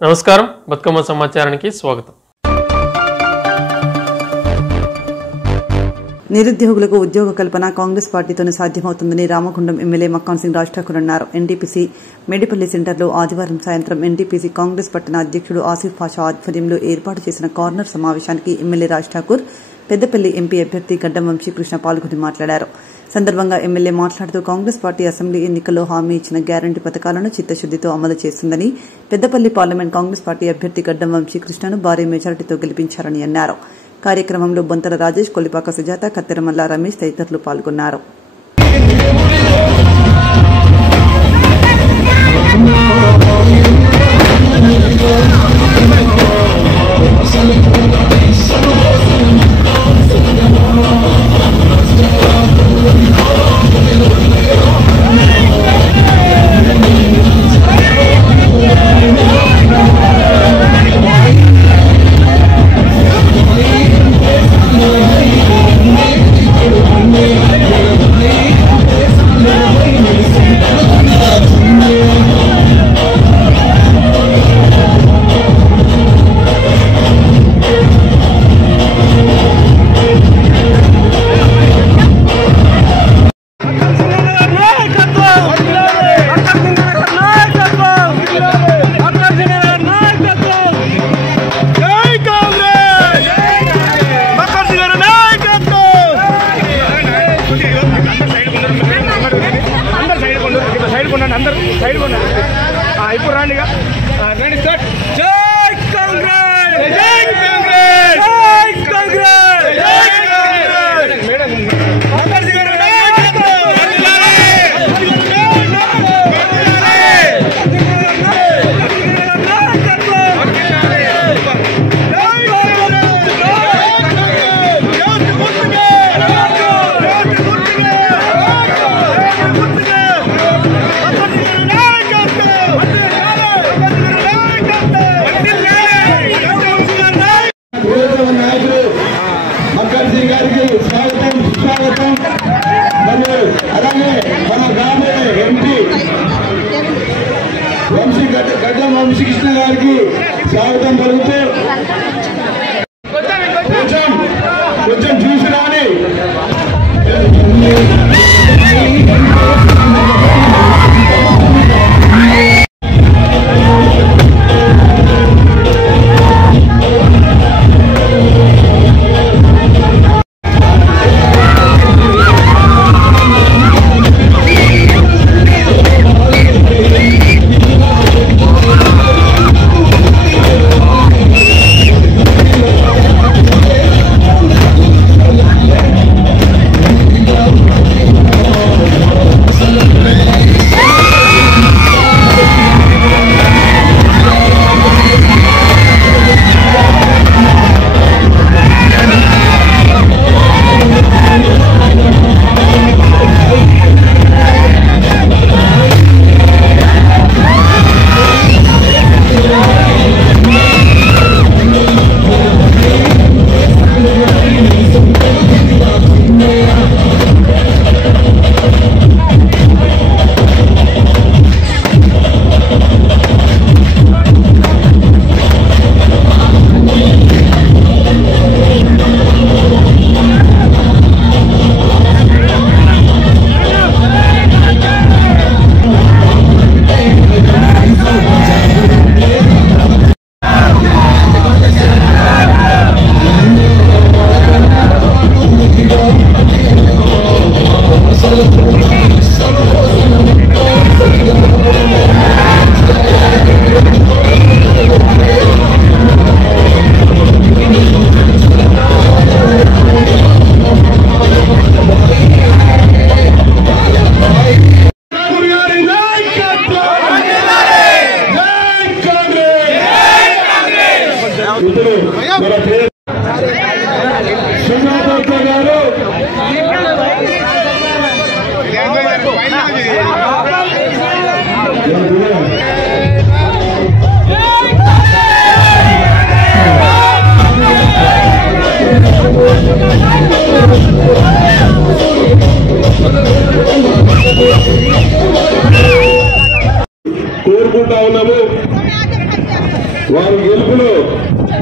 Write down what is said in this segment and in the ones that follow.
నమస్కారం, బతుకమ్మ సమాచారానికి స్వాగతం. నిరుద్యోగులకు ఉద్యోగ కల్పన కాంగ్రెస్ పార్టీతోనే సాధ్యమవుతుందని రామగుండం ఎమ్మెల్యే మక్కాన్ సింగ్ రాజ్ ఠాకూర్ అన్నారు. ఎన్టీపీసీ మేడిపల్లి సెంటర్లో ఆదివారం సాయంత్రం ఎన్టీపీసీ కాంగ్రెస్ పట్టణ అధ్యక్షుడు ఆసిఫ్ పాషా ఆధ్వర్యంలో ఏర్పాటు చేసిన కార్నర్ సమావేశానికి ఎమ్మెల్యే రాజ్ ఠాకూర్, పెద్దపల్లి ఎంపీ అభ్యర్థి గడ్డం వంశీకృష్ణ పాల్గొని మాట్లాడారు. సందర్భంగా ఎమ్మెల్యే మాట్లాడుతూ కాంగ్రెస్ పార్టీ అసెంబ్లీ ఎన్నికల్లో హామీ ఇచ్చిన గ్యారంటీ పథకాలను చిత్తశుద్దితో అమలు చేస్తుందని, పెద్దపల్లి పార్లమెంట్ కాంగ్రెస్ పార్టీ అభ్యర్థి గడ్డం వంశీకృష్ణను భారీ మెజారిటీతో గెలిపించారని అన్నారు. కార్యక్రమంలో బొంతల రాజేష్, కొల్లిపాక సుజాత, కత్తెరమల్ల రమేష్ తదితరులు పాల్గొన్నారు. ఇప్పుడు రండి స్టార్ట్. జై కాంగ్రెస్, జై కాంగ్రెస్, జై కాంగ్రెస్, జై కాంగ్రెస్. మేడం గడ్డం వంశీకృష్ణ గారికి స్వాగతం పలుకుతూ కొంచెం చూసి రాని.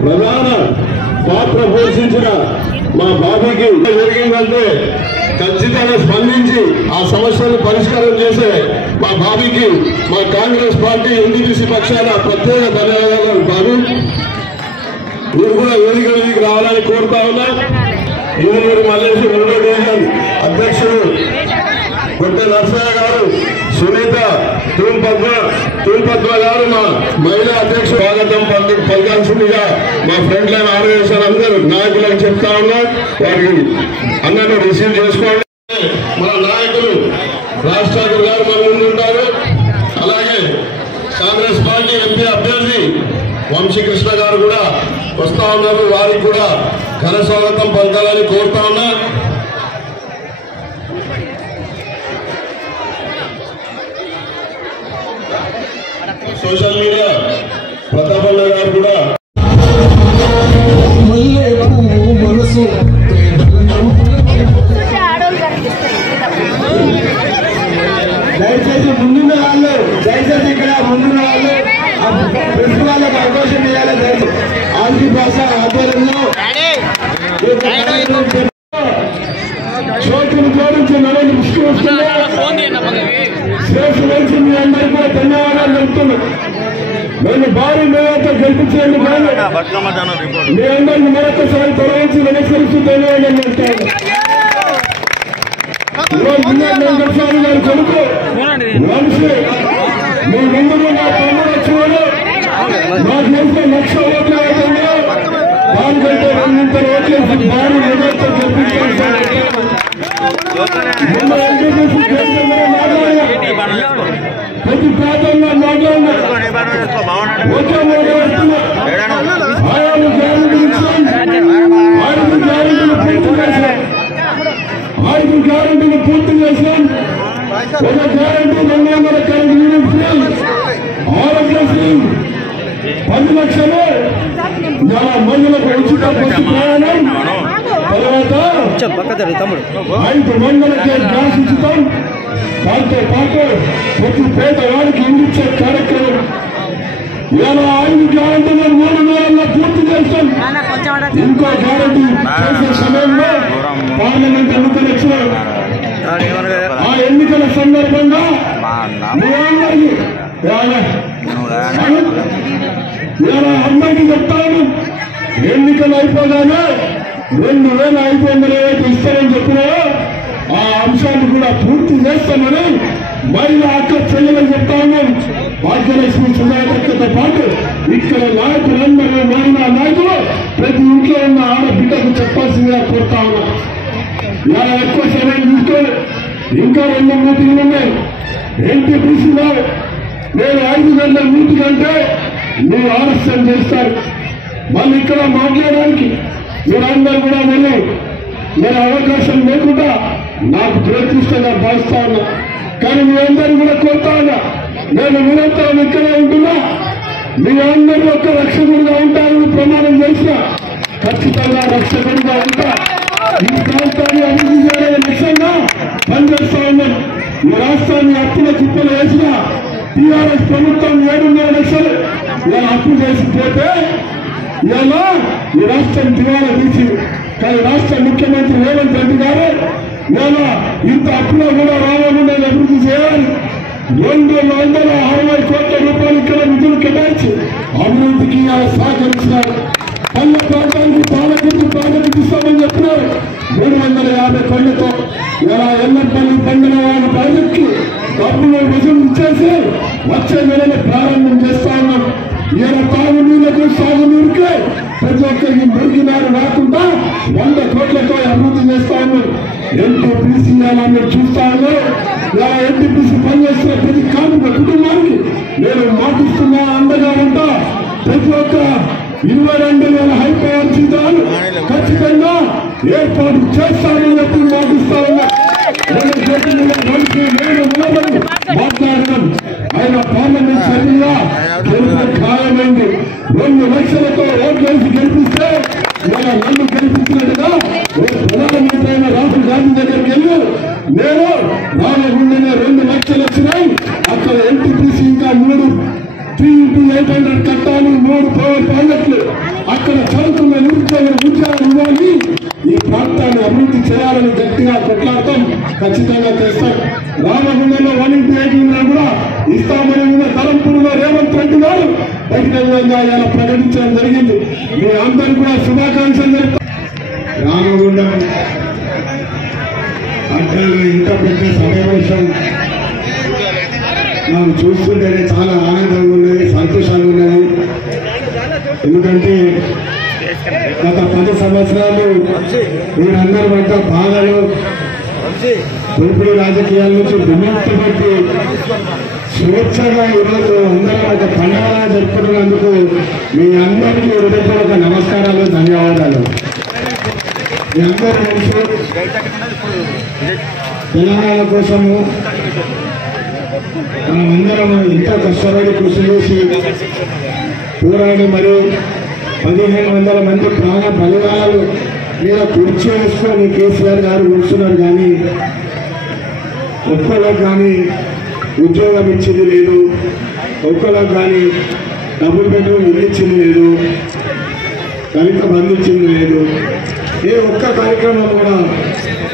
ప్రధాన పాత్ర పోషించిన మా బాబీకి జరిగిందంటే ఖచ్చితంగా స్పందించి ఆ సమస్యను పరిష్కారం చేసే మా బాబీకి మా కాంగ్రెస్ పార్టీ ఎన్డీపీసీ పక్షాన ప్రత్యేక ధన్యవాదాలు. బాబు మీరు కూడా వేదిక మీదకి రావాలని కోరుతా ఉన్నా. ఈవెనూరు మల్లేశ్వర 2వ డివిజన్ అధ్యక్షుడు కొట్టే నరసయ్య గారు, సునీత తూల్పద్మ గారు మా మహిళా అధ్యక్షుడు స్వాగతం పలకాల్సిందిగా మా ఫ్రంట్ లైన్ ఆర్గనైజేషన్ అందరూ నాయకులకు చెప్తా ఉన్నాం. వారికి అందరూ రిసీవ్ చేసుకోండి. మన నాయకులు రాజ్ ఠాకూర్ గారు మన ముందు ఉంటారు. అలాగే కాంగ్రెస్ పార్టీ ఎంపీ అభ్యర్థి వంశీకృష్ణ గారు కూడా వస్తా ఉన్నారు. వారికి కూడా ఘన స్వాగతం పలకాలని కోరుతా ఉన్నా. సోషల్ మీడియా ప్రతాపన్న గారు కూడా దయచేసి ముందున్న వాళ్ళు ఇక్కడ ముందున్న వాళ్ళు ప్రెస్ వాళ్ళకి అవకాశం ఇవ్వాలి. ఆంధ్ర భాష ఆధ్వర్యంలో చోటును జోడించి నరేంద్ర దృష్టి వస్తుంది. శ్రేష్ఠ మీ అందరికీ కూడా ధన్యవాదాలు చెప్తున్నాను. నేను భారీ మేయతో గెలిపించేందుకు మీ అందరికీ మరొకసారి తొలగించి నమస్కరిస్తూ ధన్యవాదాలు చెప్తాను. వెంకటస్వామి గారి కొడుకు వంశీ మీ ముందు నా తమ్ముడు చూడు నాకు తెలిసిన 1,00,000 ఓట్లు అవుతుంది. దానికంటే 2,000 ఓట్లేసి భారీ మేయతో గెలిపించాను. ప్రతి ప్రాంతంలో మాట్లాడినా ఒకే మాట వస్తున్నా. ఆయాలు గ్యారెంటీలు ఇచ్చాం. 5 గ్యారెంటీలు పూర్తి చేశాం. 5 గ్యారెంటీలు పూర్తి చేశాం. ఒక guarantee 200 current unit free, Aarogyasri 10 లక్షలు, మహిళలకు ఉచిత బస్సు ప్రయాణం, తర్వాత 5 మండలకే గ్యాస్ ఉచితం, దాంతో పాటు ప్రతి పేదవాడికి ఇండిచ్చే కార్యక్రమం. ఇలా 5 గ్యారెంటీలు 3 నెలల్లో పూర్తి చేస్తాం. ఇంకో గ్యారెంటీ చేసే సమయంలో పార్లమెంట్ ఎన్నికలు వచ్చినాయి. ఆ ఎన్నికల సందర్భంగా మీ అందరికీ ఇలా అందరికీ చెప్తాను, ఎన్నికలు అయిపోగానే 2,000 అయిపోయిందని ఏవైతే ఇస్తారని చెప్పినారో ఆ అంశాన్ని కూడా పూర్తి చేస్తామని మహిళా అక్క చెల్లెలు చెప్తా ఉన్నాం. భాగ్యలక్ష్మి సుధాకర్తో పాటు ఇక్కడ నాయకులందరూ మహిళా నాయకులు ప్రతి ఇంట్లో ఉన్న ఆడబిడ్డకు చెప్పాల్సిందిగా కోరుతా ఉన్నాం. ఇలా ఎక్కువ సమయం తీసుకోలేదు. ఇంకా 2 మీటింగ్లు ఉన్నాయి. ఎన్టీపీసీలో నేను 5 గంటల మీటింగ్ అంటే మీరు ఆలస్యం చేస్తారు. మళ్ళీ ఇక్కడ మాట్లాడడానికి మీరందరూ కూడా మళ్ళీ నేను అవకాశం లేకుండా నాకు దురదృష్టంగా భావిస్తా ఉన్నా. కానీ మీ అందరూ కూడా కోరుతా ఉన్నా, నేను నిరంతరం ఇక్కడే ఉంటున్నా. మీ అందరూ ఒక రక్షకుడిగా ఉంటారని ప్రమాణం చేసిన ఖచ్చితంగా రక్షకుడిగా ఉంటా. ఈ ప్రాంతాన్ని అభివృద్ధి చేయాలనే లక్ష్యంగా పనిచేస్తా ఉన్నాను. ఈ రాష్ట్రాన్ని అప్పుల కుప్పలు వేసిన టీఆర్ఎస్ ప్రభుత్వం 7,5 లక్షలు ఇలా అప్పు చేసిపోతే ఇలా ఈ రాష్ట్రం దివాలా తీసింది. కానీ రాష్ట్ర ముఖ్యమంత్రి రేవంత్ రెడ్డి గారు ఇలా ఇంత అప్పులో కూడా రావాలని అభివృద్ధి చేయాలి. 260 కోట్ల రూపాయలు ఇక్కడ నిధులు కేటాయించి అభివృద్ధికి సహకరించినారు. పల్లె ప్రాంతానికి ప్రాజెక్టు ఇస్తామని చెప్పినారు. 350 కోట్లతో ఇలా ఎల్లంపల్లి బండలవాడ ప్రాజెక్టు డబ్బులు వసూలు ఇచ్చేసి వచ్చే నెలలో ప్రారంభం చేస్తా ఉన్నాం. ఇలా తాగునీళ్లకు సాగునీరుకే ప్రతి ఒక్కరికి మురికినారు రాకుండా 100 కోట్లతో అభివృద్ధి చేస్తా ఉన్నాం. ఎన్టీపీసీ మీరు చూస్తా ఉన్నారు. ఇలా ఎన్టీపీసీ పనిచేస్తున్న ప్రతి కార్మిక కుటుంబానికి నేను మాటిస్తున్నా, అండగా ఉంటా. ప్రతి ఒక్క 22,000 హై పవర్ జీతాలు ఖచ్చితంగా ఏర్పాటు చేస్తానని చెప్పి మాటిస్తా ఉన్నా. మాట్లాడడం ఆయన పార్లమెంట్ సభ్యులుగా ఖాయమైంది. 2 లక్షలతో ఓట్లేసి గెలిపిస్తే ఇలా నన్ను గెలిపించినట్టుగా ప్రధానమంత్రి అయిన రాహుల్ గాంధీ దగ్గరికి వెళ్ళి నేను రామగుండెనే 2 లక్షలు వచ్చినాయి. అక్కడ ఎన్టీపీసీ ఇంకా 3 3x800 కట్టాలి, 3 పవర్ ప్రాజెక్టులు అక్కడ గట్టిగా కొట్లాడతాం, ఖచ్చితంగా చేస్తాం. రామగుండంలో 1:8 కూడా ఇస్తామని కూడా తలంపూరులో రేవంత్ రెడ్డి గారు బహిరంగంగా ఇలా ప్రకటించడం జరిగింది. మీ అందరూ కూడా శుభాకాంక్షలు చెప్తాం. రామగుండం అడ్డాలో ఇంత పెద్ద సమావేశం మనం చూస్తుంటేనే చాలా ఆనందంగా ఉన్నది, సంతోషంగా ఉన్నది. ఎందుకంటే గత 10 సంవత్సరాలు మీరందరూ పడ్డ బాధలు, దోపిడీ రాజకీయాల నుంచి విముక్తి పట్టి స్వేచ్ఛగా ఈరోజు అందరం ఒక పండుగగా జరుపుకున్నందుకు మీ అందరికీ హృదయపూర్వక నమస్కారాలు, ధన్యవాదాలు. మీ అందరూ తెలుసు తెలంగాణ కోసము మనమందరం ఎంతో కష్టపడి కృషి చేసి పోరాడి మరియు 1500 మంది ప్రాణ బలిదానాలు మీద కుర్చీ వేసుకొని కేసీఆర్ గారు కూర్చున్నారు. కానీ ఒక్కళ్ళకు కానీ ఉద్యోగం ఇచ్చింది లేదు, ఒక్కళ్ళకు కానీ డబుల్ బెడ్రూమ్ ఇల్లు ఇచ్చింది లేదు, దళిత బంధు ఇచ్చింది లేదు, ఏ ఒక్క కార్యక్రమం కూడా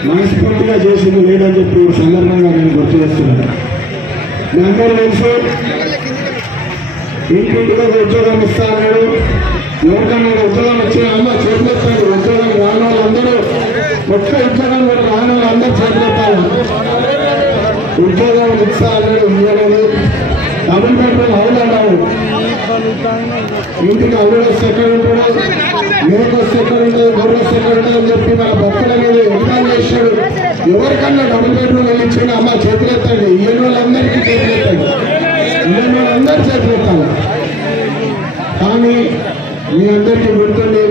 మనస్ఫూర్తిగా చేసింది లేదని చెప్పి సందర్భంగా నేను గుర్తు చేస్తున్నాను. మీ అందరూ తెలుసు ఇంటింటికి ఒక ఉద్యోగం ఇస్తా అన్నాడు. ఎవరికన్నా ఉద్యోగం వచ్చిన అమ్మ చేతులెత్తాడు. ఉద్యోగం రాని వాళ్ళందరూ ఒక్క ఉద్యోగం కూడా రాని వాళ్ళందరూ చేతులెత్తాలి. ఉద్యోగం ఇస్తా అన్నాడు, ఇవ్వలేదు. డబుల్ బెడ్రూమ్ హౌస్ అన్నాడు. ఇంటికి అల్లుడు వస్తే ఎక్కడ ఉంటాడు, మేరకు వస్తే ఎక్కడ ఉంటుంది, గొర్రె వస్తే ఎక్కడ ఉంటుంది అని చెప్పి మన భక్తుల మీద ఎగ్జామ్ చేశాడు. ఎవరికన్నా డబుల్ బెడ్రూమ్ వెళ్ళించాడు అమ్మ చేతులెత్తాడు. ఇయ్యని వాళ్ళందరికీ చేతులెత్తాడు, ఇయ్యని వాళ్ళందరూ చేతులెత్తాలి. కానీ మీ అందరికీ గుర్తుంది,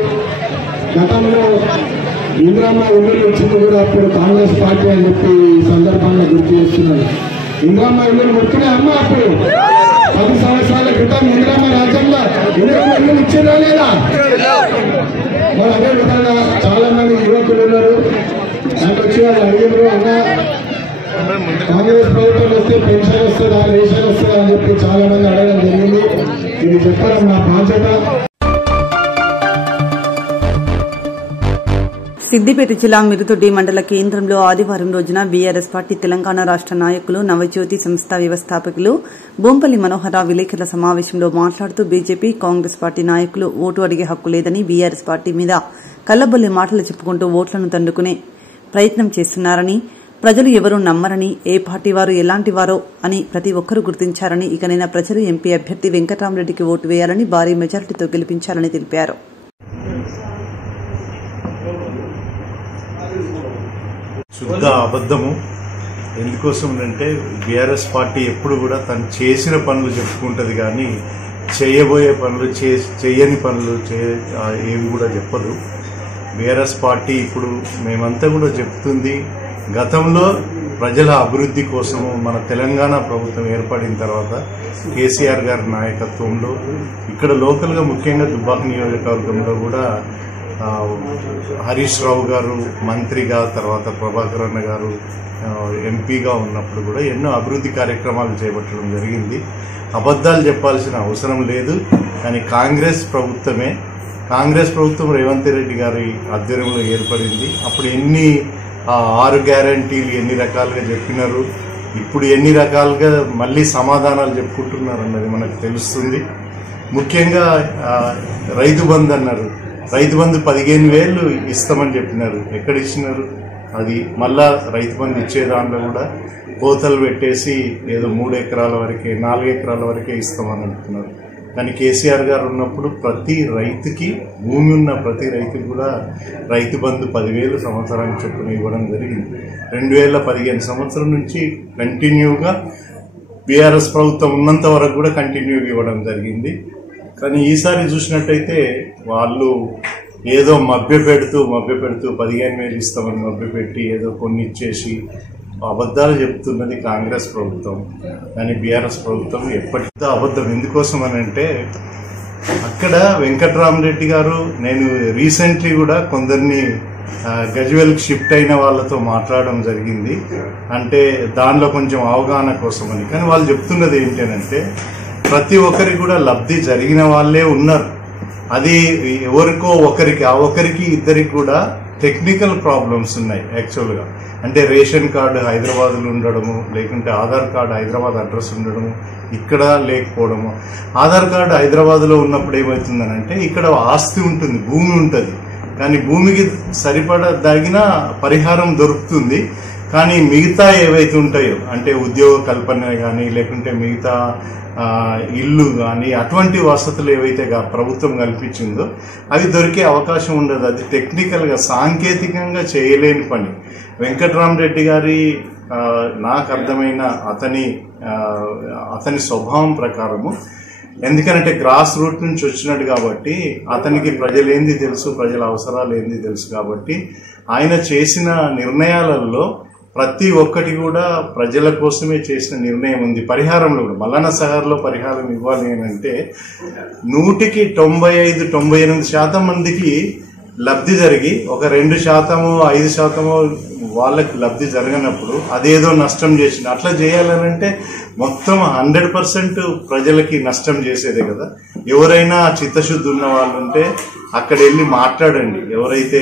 గతంలో ఇందిరమ్మ ఇల్లు ఇచ్చింది కూడా అప్పుడు కాంగ్రెస్ పార్టీ అని చెప్పి ఈ సందర్భంగా గుర్తు చేస్తున్నాడు. ఇందిరమ్మ ఇల్లు గుర్తునే అమ్మ అప్పుడు 10 సంవత్సరాల క్రితం ఇందిరమ్మ రాజ్యంలో ఇందిరమ్మ ఇల్లు ఇచ్చిందా లేదా? మరి అదే విధంగా చాలా మంది యువకులు ఉన్నారు. నాకు వచ్చి వాళ్ళు అడిగినారు, అన్న కాంగ్రెస్ ప్రభుత్వం వస్తే పెన్షన్ వస్తుందా, రేషన్ వస్తుందా అని చెప్పి చాలా మంది అడగడం జరిగింది. ఇది చెప్పడం నా బాధ్యత. సిద్దిపేట జిల్లా మిరుదొడ్డి మండల కేంద్రంలో ఆదివారం రోజున బీఆర్ఎస్ పార్టీ తెలంగాణ రాష్ట నాయకులు, నవజ్యోతి సంస్థ వ్యవస్థాపకులు బొంపల్లి మనోహరరావు విలేకరుల సమావేశంలో మాట్లాడుతూ బీజేపీ, కాంగ్రెస్ పార్టీ నాయకులు ఓటు అడిగే హక్కు లేదని, బీఆర్ఎస్ పార్టీ మీద కల్లబొల్లి మాటలు చెప్పుకుంటూ ఓట్లను దండుకునే ప్రయత్నం చేస్తున్నారని, ప్రజలు ఎవరూ నమ్మరని, ఏ పార్టీ వారు ఎలాంటి వారో అని ప్రతి ఒక్కరూ గుర్తించారని, ఇకనైనా ప్రజలు ఎంపీ అభ్యర్థి వెంకట్రామరెడ్డికి ఓటు వేయాలని, భారీ మెజారిటీతో గెలిపించాలని తెలిపారు. శుద్ధ అబద్ధము. ఎందుకోసం అంటే బీఆర్ఎస్ పార్టీ ఎప్పుడు కూడా తను చేసిన పనులు చెప్పుకుంటది, కానీ చేయబోయే పనులు, చేయని పనులు ఏవి కూడా చెప్పదు. బీఆర్ఎస్ పార్టీ ఇప్పుడు మేమంతా కూడా చెప్తుంది, గతంలో ప్రజల అభివృద్ధి కోసము మన తెలంగాణ ప్రభుత్వం ఏర్పడిన తర్వాత కేసీఆర్ గారి నాయకత్వంలో ఇక్కడ లోకల్గా ముఖ్యంగా దుబ్బాక నియోజకవర్గంలో కూడా హరీష్ రావు గారు మంత్రిగా, తర్వాత ప్రభాకర్ అన్న గారు ఎంపీగా ఉన్నప్పుడు కూడా ఎన్నో అభివృద్ధి కార్యక్రమాలు చేపట్టడం జరిగింది. అబద్దాలు చెప్పాల్సిన అవసరం లేదు. కానీ కాంగ్రెస్ ప్రభుత్వం రేవంత్ రెడ్డి గారి ఆధ్వర్యంలో ఏర్పడింది. అప్పుడు ఎన్ని 6 గ్యారంటీలు ఎన్ని రకాలుగా చెప్పినారు, ఇప్పుడు ఎన్ని రకాలుగా మళ్ళీ సమాధానాలు చెప్పుకుంటున్నారు అన్నది మనకు తెలుస్తుంది. ముఖ్యంగా రైతు బంధు అన్నారు, రైతు బంధు 15,000 ఇస్తామని చెప్పినారు. ఎక్కడ ఇచ్చినారు? అది మళ్ళా రైతు బంధు ఇచ్చే దాంట్లో కూడా కోతలు పెట్టేసి ఏదో 3 ఎకరాల వరకే, 4 ఎకరాల వరకే ఇస్తామని అంటున్నారు. కానీ కేసీఆర్ గారు ఉన్నప్పుడు ప్రతి రైతుకి, భూమి ఉన్న ప్రతి రైతుకి కూడా రైతు బంధు 10,000 సంవత్సరానికి చొప్పున ఇవ్వడం జరిగింది. 2015 సంవత్సరం నుంచి కంటిన్యూగా బీఆర్ఎస్ ప్రభుత్వం ఉన్నంత వరకు కూడా కంటిన్యూగా ఇవ్వడం జరిగింది. కానీ ఈసారి చూసినట్టయితే వాళ్ళు ఏదో మభ్యపెడుతూ 15,000 ఇస్తామని మభ్యపెట్టి ఏదో కొన్ని ఇచ్చేసి అబద్దాలు చెప్తున్నది కాంగ్రెస్ ప్రభుత్వం. కానీ బీఆర్ఎస్ ప్రభుత్వం ఎప్పటికీ అబద్ధం. ఎందుకోసం అని అంటే అక్కడ వెంకట్రామరెడ్డి గారు, నేను రీసెంట్లీ కూడా కొందరిని గజ్వేల్కి షిఫ్ట్ అయిన వాళ్ళతో మాట్లాడడం జరిగింది. అంటే దానిలో కొంచెం అవగాహన కోసమని. కానీ వాళ్ళు చెప్తున్నది ఏంటంటే ప్రతి ఒక్కరికి కూడా లబ్ధి జరిగిన వాళ్ళే ఉన్నారు. అది ఎవరికో ఒకరికి, ఆ ఒకరికి ఇద్దరికి కూడా టెక్నికల్ ప్రాబ్లమ్స్ ఉన్నాయి. యాక్చువల్గా అంటే రేషన్ కార్డు హైదరాబాద్లో ఉండడము, లేకుంటే ఆధార్ కార్డు హైదరాబాద్ అడ్రస్ ఉండడము, ఇక్కడ లేకపోవడము. ఆధార్ కార్డు హైదరాబాద్లో ఉన్నప్పుడు ఏమవుతుందనంటే ఇక్కడ ఆస్తి ఉంటుంది, భూమి ఉంటుంది, కానీ భూమికి సరిపడదగిన పరిహారం దొరుకుతుంది. కానీ మిగతా ఏవైతే ఉంటాయో అంటే ఉద్యోగ కల్పన కానీ లేకుంటే మిగతా ఇల్లు కానీ అటువంటి వసతులు ఏవైతే ప్రభుత్వం కల్పించిందో అవి దొరికే అవకాశం ఉండదు. అది టెక్నికల్గా సాంకేతికంగా చేయలేని పని. వెంకట్రామరెడ్డి గారి నాకు అర్థమైన అతని స్వభావం ప్రకారము, ఎందుకనంటే గ్రాస్ రూట్ నుంచి వచ్చినట్టు కాబట్టి అతనికి ప్రజలేంది తెలుసు, ప్రజల అవసరాలు ఏంది తెలుసు కాబట్టి ఆయన చేసిన నిర్ణయాలలో ప్రతి ఒక్కటి కూడా ప్రజల కోసమే చేసిన నిర్ణయం ఉంది. పరిహారంలో కూడా మల్లన్న సాగర్లో పరిహారం ఇవ్వాలి అంటే 100కి 95-98% మందికి లబ్ధి జరిగి ఒక 2%, 5% వాళ్ళకి లబ్ధి జరగనప్పుడు అదేదో నష్టం చేసింది. అట్లా చేయాలనంటే మొత్తం 100% ప్రజలకి నష్టం చేసేదే కదా. ఎవరైనా చిత్తశుద్ధి ఉన్న వాళ్ళు ఉంటే అక్కడ వెళ్ళి మాట్లాడండి. ఎవరైతే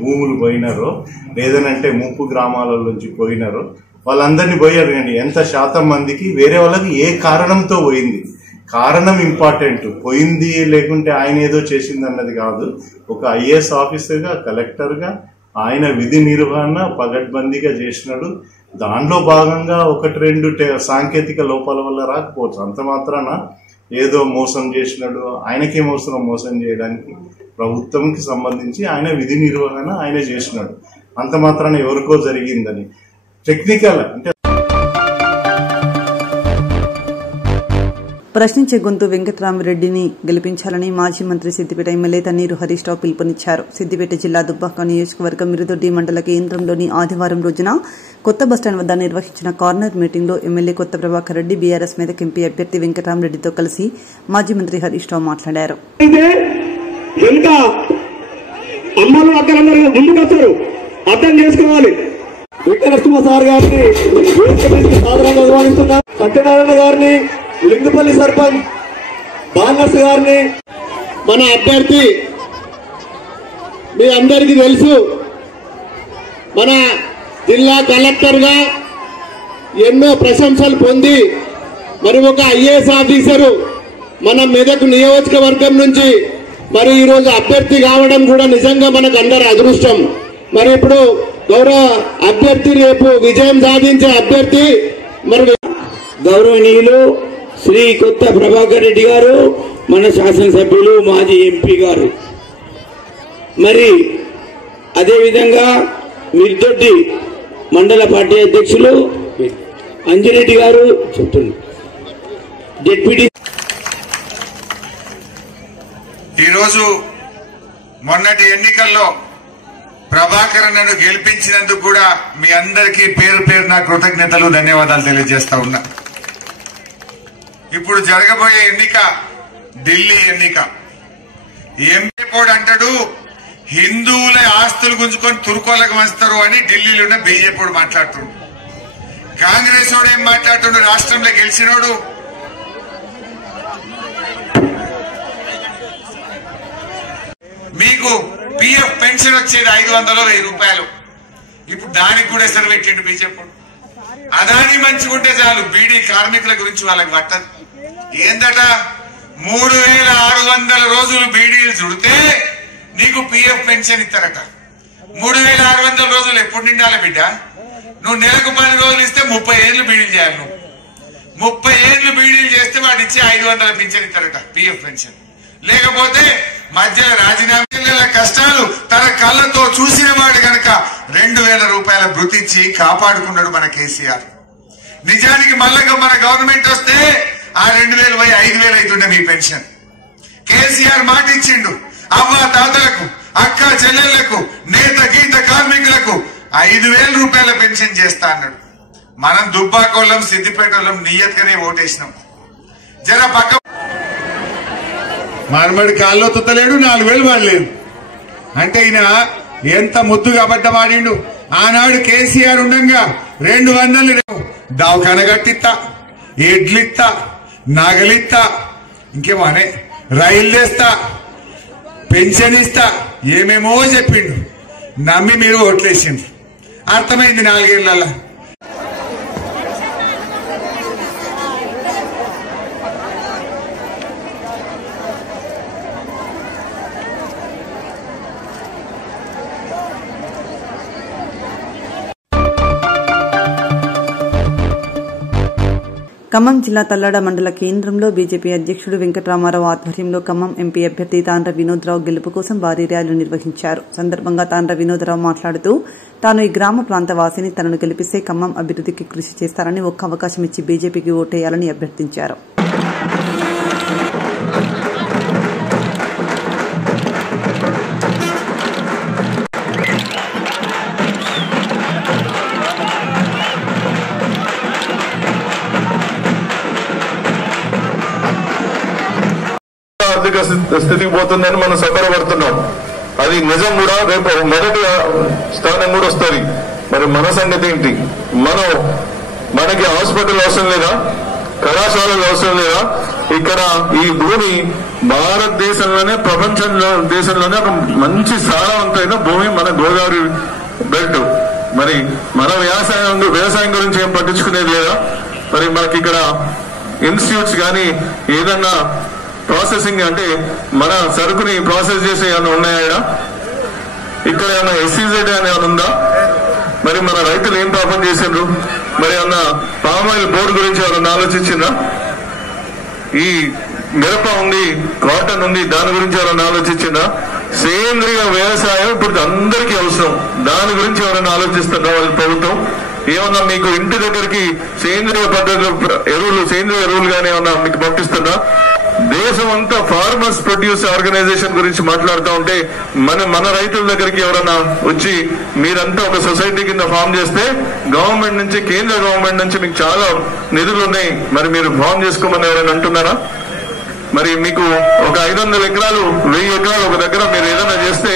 భూములు పోయినారో లేదనంటే ముంపు గ్రామాల నుంచి పోయినారో వాళ్ళందరినీ పోయి అడగండి ఎంత శాతం మందికి వేరే వాళ్ళకి ఏ కారణంతో పోయింది. కారణం ఇంపార్టెంట్, పోయింది లేకుంటే ఆయన ఏదో చేసింది అన్నది కాదు. ఒక ఐఏఎస్ ఆఫీసర్గా, కలెక్టర్గా ఆయన విధి నిర్వహణ పగడ్బందీగా చేసినాడు. దానిలో భాగంగా 1-2 సాంకేతిక లోపాల వల్ల రాకపోవచ్చు. అంత మాత్రాన ఏదో మోసం చేసినాడు, ఆయనకేం అవసరం మోసం చేయడానికి? ప్రభుత్వంకి సంబంధించి ఆయన విధి నిర్వహణ ఆయన చేసినాడు. అంత మాత్రాన ఎవరికో జరిగిందని టెక్నికల్ అంటే ప్రశ్నించే గొంతు వెంకట్రామరెడ్డిని గెలిపించాలని మాజీ మంత్రి సిద్దిపేట ఎమ్మెల్యే తన్నీరు హరీష్ రావు పిలుపునిచ్చారు. సిద్దిపేట జిల్లా దుబ్బాక నియోజకవర్గం మిరుదొడ్డి మండల కేంద్రంలోని ఆదివారం రోజున కొత్త బస్టాండ్ వద్ద నిర్వహించిన కార్నర్ మీటింగ్లో ఎమ్మెల్యే కొత్త ప్రభాకర్ రెడ్డి, బీఆర్ఎస్ మెదక్ ఎంపీ అభ్యర్థి వెంకట్రామరెడ్డితో కలిసి మాజీ మంత్రి హరీష్ రావు మాట్లాడారు. అర్థం చేసుకోవాలి. వెంకటనరసింహ సార్ గారిని సాధారణంగా నిర్వహిస్తున్నారు. సత్యనారాయణ గారిని, లింగపల్లి సర్పంచ్ బాలనర్స్ గారిని, మన అభ్యర్థి మీ అందరికీ తెలుసు మన జిల్లా కలెక్టర్ గా ఎన్నో ప్రశంసలు పొంది మరి ఒక ఐఏఎస్ ఆఫీసరు మన మెదక్ నియోజకవర్గం నుంచి మరి ఈరోజు అభ్యర్థి కావడం కూడా నిజంగా మనకు అందరి అదృష్టం. మరి ఇప్పుడు గౌరవ అభ్యర్థి రేపు విజయం సాధించే అభ్యర్థి మరి గౌరవనీయులు శ్రీ కొత్త ప్రభాకర్ రెడ్డి గారు, మన శాసనసభ్యులు మాజీ ఎంపీ గారు, మరి అదేవిధంగా మిర్దొడ్డి మండల పార్టీ అధ్యక్షులు అంజిరెడ్డి గారు చెప్తున్నారు. డిప్యూటీ ఈరోజు మొన్నటి ఎన్నికల్లో ప్రభాకర్ నన్ను గెలిపించినందుకు కూడా మీ అందరికీ పేరు పేరున కృతజ్ఞతలు, ధన్యవాదాలు తెలియజేస్తా ఉన్నా. ఇప్పుడు జరగబోయే ఎన్నిక ఢిల్లీ ఎన్నిక. ఎంపీ పోడు అంటాడు హిందువుల ఆస్తులు గుంజుకొని తుర్కోలకు వస్తారు అని ఢిల్లీలో ఉన్న బీజేపీ మాట్లాడుతుండు. కాంగ్రెస్ వాడు ఏం మాట్లాడుతుండు? రాష్ట్రంలో గెలిచినోడు మీకు పిఎఫ్ పెన్షన్ వచ్చేది 500-1000 రూపాయలు. ఇప్పుడు దానికి కూడా ఎసరు పెట్టిండు బీజేపీ. అదాని మంచిగుంటే చాలు, బీడీ కార్మికుల గురించి వాళ్ళకి పట్టదు. ఏందట 3600 రోజులు బీడీలు చుడితే నీకు పిఎఫ్ పెన్షన్ ఇస్తారట. 3600 రోజులు ఎప్పుడు నిండాలి బిడ్డ? నువ్వు నెలకు 10 రోజులు ఇస్తే 30 ఏళ్ళు బీడీలు చేయాలి. నువ్వు 30 ఏళ్ళు బీడీలు చేస్తే వాడు ఇచ్చి 500 పెన్షన్ ఇస్తారట, పిఎఫ్ పెన్షన్. లేకపోతే మధ్యలో రాజీనామా కష్టాలు తన కళ్ళతో చూసిన వాడు కనుక 2000 రూపాయల భృతిచ్చి కాపాడుకున్నాడు మన కేసీఆర్. నిజానికి మళ్ళా మన గవర్నమెంట్ వస్తే ఆ 2000 పోయి 5000 అవుతుండే మీ పెన్షన్. కేసీఆర్ మాట ఇచ్చిండు, అవ్వ తాతలకు, అక్క చెల్లెళ్లకు, నేత గీత కార్మికులకు 5000 రూపాయల పెన్షన్ చేస్తా అన్నాడు. మనం దుబ్బాకోళ్ళం, సిద్దిపేటోళ్ళం నియత్గానే ఓటేసినాం. జర పక్క మార్మడి కాల్లో తుత్తలేడు, 4000 వాడలేదు అంటే ఈయన ఎంత ముద్దుగా అబద్ధం ఆడిండు. ఆనాడు కేసీఆర్ ఉండగా 200 దవాఖాన కట్టిస్తా, ఎడ్లిస్తా, నగలిస్తా, ఇంకేమో అనే రైలు చేస్తా, పెన్షన్ ఇస్తా, ఏమేమో చెప్పిండు. నమ్మి మీరు ఓట్లేసిండ్రు. అర్థమైంది 4 ఏళ్లలో. ఖమ్మం జిల్లా తల్లాడ మండల కేంద్రంలో బీజేపీ అధ్యక్షుడు వెంకటరామారావు ఆధ్వర్యంలో ఖమ్మం ఎంపీ అభ్యర్థి తాండ్ర వినోద్రావు గెలుపు కోసం భారీ ర్యాలీ నిర్వహించారు. సందర్భంగా తాండ్ర వినోద్రావు మాట్లాడుతూ తాను ఈ గ్రామ ప్రాంత వాసిని, తనను గెలిపిస్తే ఖమ్మం అభివృద్ధికి కృషి చేస్తారని, ఒక్క అవకాశం ఇచ్చి బీజేపీకి ఓటేయాలని అభ్యర్థించారు. ఆర్థిక స్థితికి పోతుందని మనం సంబరపడుతున్నాం. అది నిజం కూడా. రేపు మొదటి స్థానం కూడా వస్తుంది. మరి మన సంగతి ఏంటి? మనకి హాస్పిటల్ అవసరం లేదా? కళాశాలలు అవసరం లేదా? ఇక్కడ ఈ భూమి భారతదేశంలోనే దేశంలోనే ఒక మంచి సారవంతమైన భూమి మన గోదావరి బెల్ట్. మరి మన వ్యవసాయం గురించి ఏం పట్టించుకునేది లేదా? మరి మనకి ఇక్కడ ఇన్స్టిట్యూట్స్ కానీ ఏదన్నా ప్రాసెసింగ్ అంటే మన సరుకుని ప్రాసెస్ చేసే ఏమైనా ఉన్నాయా? ఇక్కడ ఏమైనా ఎస్సీజెడ్ అని ఏమైనా ఉందా? మరి మన రైతులు ఏం పాపం చేసిండ్రు? మరి ఏమన్నా పామ్ ఆయిల్ బోర్డు గురించి ఎవరన్నా ఆలోచించిందా? ఈ మిరప ఉంది, కాటన్ ఉంది, దాని గురించి ఎవరైనా ఆలోచించిందా? సేంద్రియ వ్యవసాయం ఇప్పుడు అందరికీ అవసరం. దాని గురించి ఎవరైనా ఆలోచిస్తుందా వాళ్ళ ప్రభుత్వం? ఏమన్నా మీకు ఇంటి దగ్గరికి సేంద్రియ పద్ధతిలో సేంద్రియ ఎరువులు కానీ ఏమన్నా మీకు పంపిస్తుందా? దేశం అంతా ఫార్మర్స్ ప్రొడ్యూస్ ఆర్గనైజేషన్ గురించి మాట్లాడుతూ ఉంటే మన రైతుల దగ్గరికి ఎవరైనా వచ్చి మీరంతా ఒక సొసైటీ కింద ఫామ్ చేస్తే గవర్నమెంట్ నుంచి, కేంద్ర గవర్నమెంట్ నుంచి మీకు చాలా నిధులు ఉన్నాయి, మరి మీరు ఫామ్ చేసుకోమని ఎవరైనా అంటున్నారా? మరి మీకు ఒక 500 ఎకరాలు 1000 ఎకరాలు ఒక దగ్గర మీరు ఏదైనా చేస్తే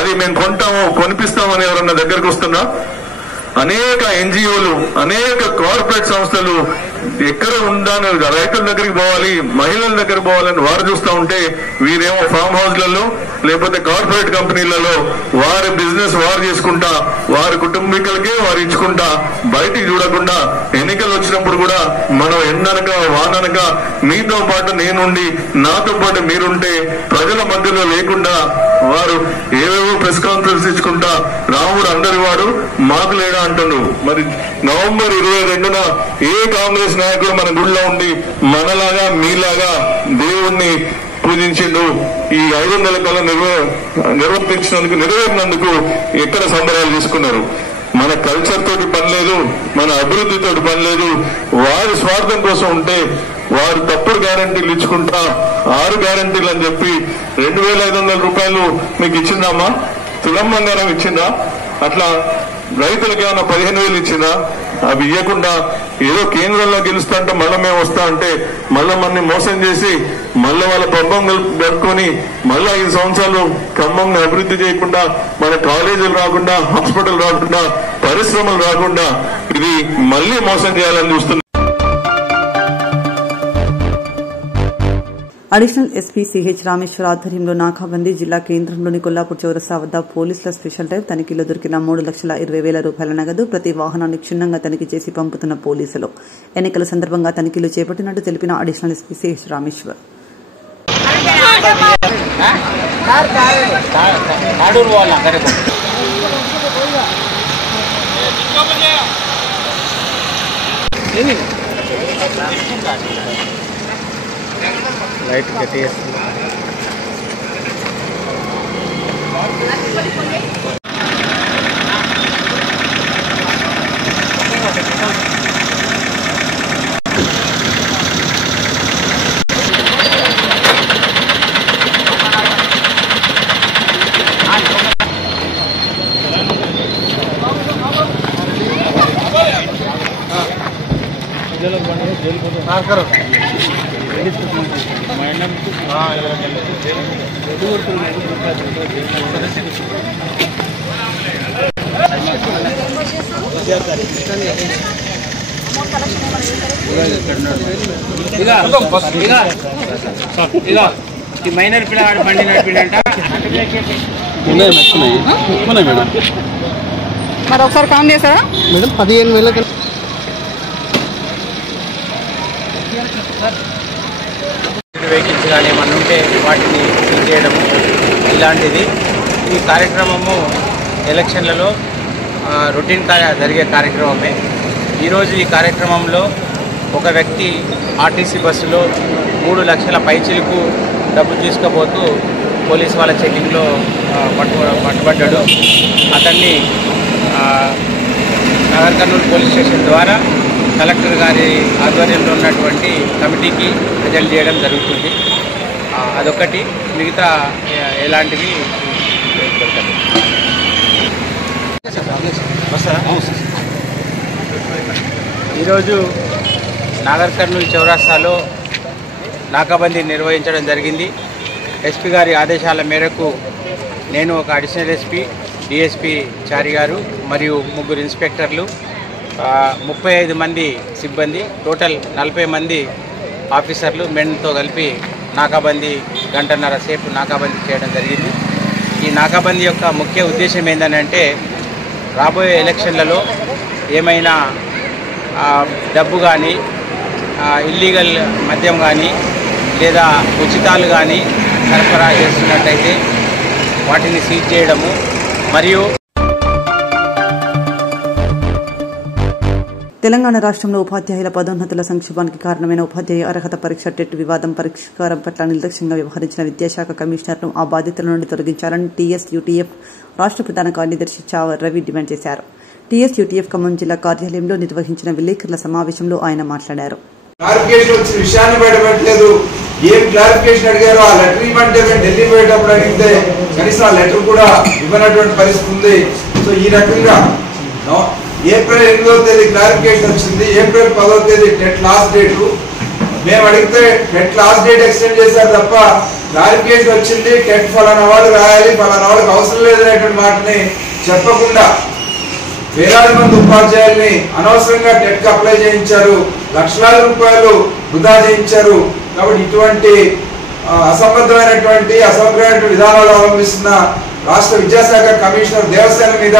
అది మేము కొనిపిస్తామని ఎవరన్నా దగ్గరకు వస్తున్నా? అనేక ఎన్జిఓలు, అనేక కార్పొరేట్ సంస్థలు ఎక్కడ ఉండాలని రైతుల దగ్గరికి పోవాలి, మహిళల దగ్గర పోవాలని వారు చూస్తూ ఉంటే వీరేమో ఫామ్ హౌస్లలో లేకపోతే కార్పొరేట్ కంపెనీలలో వారి బిజినెస్ వారు చేసుకుంటా, వారి కుటుంబీకులకే వారు ఇచ్చుకుంటా, బయటికి చూడకుండా ఎన్నికలు వచ్చినప్పుడు కూడా మనం ఎండనక వాననక మీతో పాటు నేనుండి నాతో పాటు మీరుంటే ప్రజల మధ్యలో లేకుండా వారు ఏవేవో ప్రెస్ కాన్ఫరెన్స్ ఇచ్చుకుంటా రాముడు అందరి వాడు మాకు లేడా అంటున్నారు. మరి నవంబర్ 22న ఏ కాంగ్రెస్ నాయకుడు మన గుడిలో ఉండి మనలాగా మీలాగా దేవుణ్ణి పూజించిండు? ఈ 500 కళ నెరవేరినందుకు ఎక్కడ సంబరాలు తీసుకున్నారు? మన కల్చర్ తోటి పని లేదు, మన అభివృద్ధితో పని లేదు. వారి స్వార్థం కోసం ఉంటే వారు తప్పుడు గ్యారంటీలు ఇచ్చుకుంటా 6 గ్యారంటీలు అని చెప్పి 2500 రూపాయలు మీకు ఇచ్చిందామా? తులం బంగారం ఇచ్చిందా? అట్లా రైతులకు ఏమైనా 15,000 ఇచ్చిందా? అవి ఇవ్వకుండా ఏదో కేంద్రంలో గెలుస్తా అంటే మళ్ళీ మేము వస్తా అంటే మళ్ళీ మనని మోసం చేసి మళ్ళీ వాళ్ళ పబ్బం గడుపుకొని మళ్ళీ 5 సంవత్సరాలు ఖమ్మంని అభివృద్ధి చేయకుండా, మన కాలేజీలు రాకుండా, హాస్పిటల్ రాకుండా, పరిశ్రమలు రాకుండా ఇది మళ్ళీ మోసం చేయాలని చూస్తుంది. అడిషనల్ ఎస్పీ సిహెచ్ రామేశ్వర్ ఆధ్వర్యంలో నాకాబందీ జిల్లా కేంద్రంలోని కొల్లాపూర్ చౌరస్తా వద్ద పోలీసుల స్పెషల్ డ్రైవ్. తనిఖీలో దొరికిన 3,20,000 రూపాయల నగదు, ప్రతి వాహనాన్ని క్షుణ్ణంగా తనిఖీ చేసి పంపుతున్న పోలీసులు. ఎన్నికల సందర్భంగా తనిఖీలు చేపట్టినట్టు తెలిపిన additional SP CH Rameshwar. Light కట్టేస్తుంది. ఈ మైనర్ పిల్లగాడు బండి నడిపిండంట. మరి ఒకసారి కామ్ చేస్తారా మేడం? 15,000 వెహికల్స్ కానీ ఏమన్నా ఉంటే వాటిని సీజ్ చేయడము ఇలాంటిది. ఈ కార్యక్రమము ఎలక్షన్లలో రొటీన్ జరిగే కార్యక్రమమే. ఈరోజు ఈ కార్యక్రమంలో ఒక వ్యక్తి ఆర్టీసీ బస్సులో 3 లక్షల పైచిలకు డబ్బు తీసుకుపోతూ పోలీసు వాళ్ళ చెకింగ్లో పట్టుబడ్డాడు. అతన్ని నగర్ కర్నూలు పోలీస్ స్టేషన్ ద్వారా కలెక్టర్ గారి ఆధ్వర్యంలో ఉన్నటువంటి కమిటీకి ప్రజెంట్ చేయడం జరుగుతుంది. అదొకటి, మిగతా ఎలాంటివి ఈరోజు నాగర్ కర్నూలు చౌరస్తాలో నాకాబందీ నిర్వహించడం జరిగింది. ఎస్పీ గారి ఆదేశాల మేరకు నేను ఒక అడిషనల్ ఎస్పీ, డిఎస్పీ చారి గారు మరియు 3 ఇన్స్పెక్టర్లు, 35 మంది సిబ్బంది, టోటల్ 40 మంది ఆఫీసర్లు మెన్తో కలిపి నాకాబందీ గంటన్నర సేపు నాకాబందీ చేయడం జరిగింది. ఈ నాకాబందీ యొక్క ముఖ్య ఉద్దేశం ఏంటంటే రాబోయే ఎలక్షన్లలో ఏమైనా డబ్బు కానీ ఇల్లీగల్ మద్యం కానీ లేదా ఉచితాలు కానీ సరఫరా చేస్తున్నట్టయితే వాటిని సీజ్ చేయడము మరియు తెలంగాణ రాష్ట్రంలో ఉపాధ్యాయుల పదోన్నతుల సంక్షోభానికి కారణమైన ఉపాధ్యాయ అర్హత పరీక్ష టెట్ వివాదం పరిష్కారం పట్ల నిర్లక్ష్యంగా వ్యవహరించిన విద్యాశాఖ కమిషనర్ను ఆ బాధ్యతల నుండి తొలగించాలని టీఎస్యూటీఎఫ్ రాష్ట్ర ప్రధాన కార్యదర్శి చావర్ రవి డిమాండ్ చేశారు. టీఎస్యూటీఎఫ్ ఖమ్మం జిల్లా కార్యాలయంలో నిర్వహించిన విలేకరుల సమావేశంలో ఆయన మాట్లాడారు. క్లారిఫికేషన్ వచ్చిన విషయాన్ని బయటపెట్టలేదు. ఏం క్లారిఫికేషన్ అడిగారో ఆ లెటర్ ఇవ్వంటే మేము ఢిల్లీ పోయేటప్పుడు అడిగితే కనీసం ఆ లెటర్ కూడా ఇవ్వనటువంటి పరిస్థితి ఉంది. సో ఈ రకంగా ఏప్రిల్ 8వ తేదీ క్లారిఫికేషన్ వచ్చింది. ఏప్రిల్ 10వ తేదీ టెట్ లాస్ట్ డేట్. మేము అడిగితే టెట్ లాస్ట్ డేట్ ఎక్స్టెండ్ చేశారు తప్ప క్లారిఫికేషన్ వచ్చింది టెట్ ఫలానా వాళ్ళు రాయాలి, ఫలానా వాళ్ళకి అవసరం లేదనేటువంటి మాటని చెప్పకుండా వేలాది మంది ఉపాధ్యాయుల్ని అనవసరంగా టెట్ కి అప్లై చేయించారు. లక్షలాది రూపాయలు వృధా చేయించారు. కాబట్టి ఇటువంటి అసంబద్ధమైనటువంటి అసమగ్రమైన విధానాలు అవలంబిస్తున్న రాష్ట్ర విద్యాశాఖ కమిషనర్ దేవసేన మీద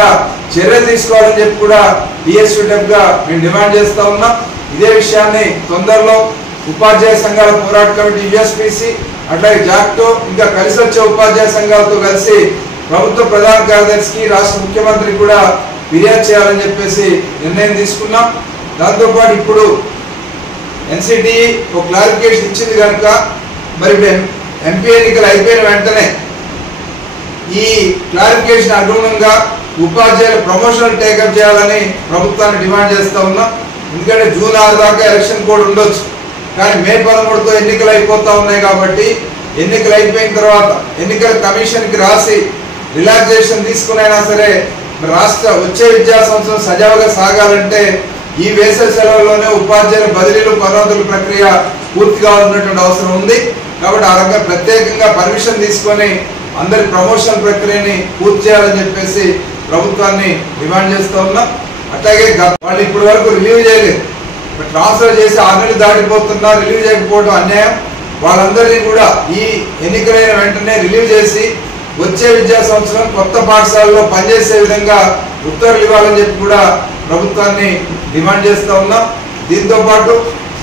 చర్యలు తీసుకోవాలని చెప్పి కూడా టీఎస్యూటీఎఫ్ గా మేము డిమాండ్ చేస్తా ఉన్నాం. ఇదే విషయాన్ని తొందరలో ఉపాధ్యాయ సంఘాల పోరాట కమిటీ యుఎస్పిసి అట్లాగే జాక్టో ఇంకా కలిసి వచ్చే ఉపాధ్యాయ సంఘాలతో కలిసి ప్రభుత్వ ప్రధాన కార్యదర్శికి రాష్ట్ర ముఖ్యమంత్రికి కూడా ఫిర్యాదు చేయాలని చెప్పేసి నిర్ణయం తీసుకున్నాం. దాంతోపాటు ఇప్పుడు ఎన్సిటిఈ ఒక క్లారిఫికేషన్ ఇచ్చింది కనుక మరి ఎంపీ ఎన్నికలు అయిపోయిన వెంటనే ఈ క్లారిఫికేషన్ అనుగుణంగా ఉపాధ్యాయుల ప్రమోషనల్ టేకప్ చేయాలని ప్రభుత్వాన్ని డిమాండ్ చేస్తా ఉన్నాం. ఎందుకంటే జూన్ 6 దాకా ఎలక్షన్ కోడ్ ఉండొచ్చు, కానీ మే 13తో ఎన్నికలు అయిపోతా ఉన్నాయి. కాబట్టి ఎన్నికలు అయిపోయిన తర్వాత ఎన్నికల కమిషన్ కి రాసి రిలాక్సేషన్ తీసుకునైనా సరే రాష్ట్ర వచ్చే విద్యా సంవత్సరం సజావుగా సాగాలంటే ఈ వేసవి సెలవుల్లోనే ఉపాధ్యాయుల బదిలీలు పదోన్నతుల ప్రక్రియ పూర్తిగా ఉన్నటువంటి అవసరం ఉంది. కాబట్టి ఆ రకంగా ప్రత్యేకంగా పర్మిషన్ తీసుకొని అందరి ప్రమోషన్ ప్రక్రియని పూర్తి చేయాలని చెప్పేసి ప్రభుత్వాన్ని డిమాండ్ చేస్తూ ఉన్నాం. అట్లాగే వాళ్ళు ఇప్పటి వరకు రిలీవ్ చేయలేదు. ట్రాన్స్ఫర్ చేసి 6 నెలలు దాటిపోతున్నా రిలీవ్ చేయకపోవడం అన్యాయం. వాళ్ళందరినీ కూడా ఈ ఎన్నికలైన వెంటనే రిలీవ్ చేసి వచ్చే విద్యా సంవత్సరం కొత్త పాఠశాలలో పనిచేసే విధంగా ఉత్తర్వులు ఇవ్వాలని చెప్పి కూడా ప్రభుత్వాన్ని డిమాండ్ చేస్తూ ఉన్నాం. దీంతో పాటు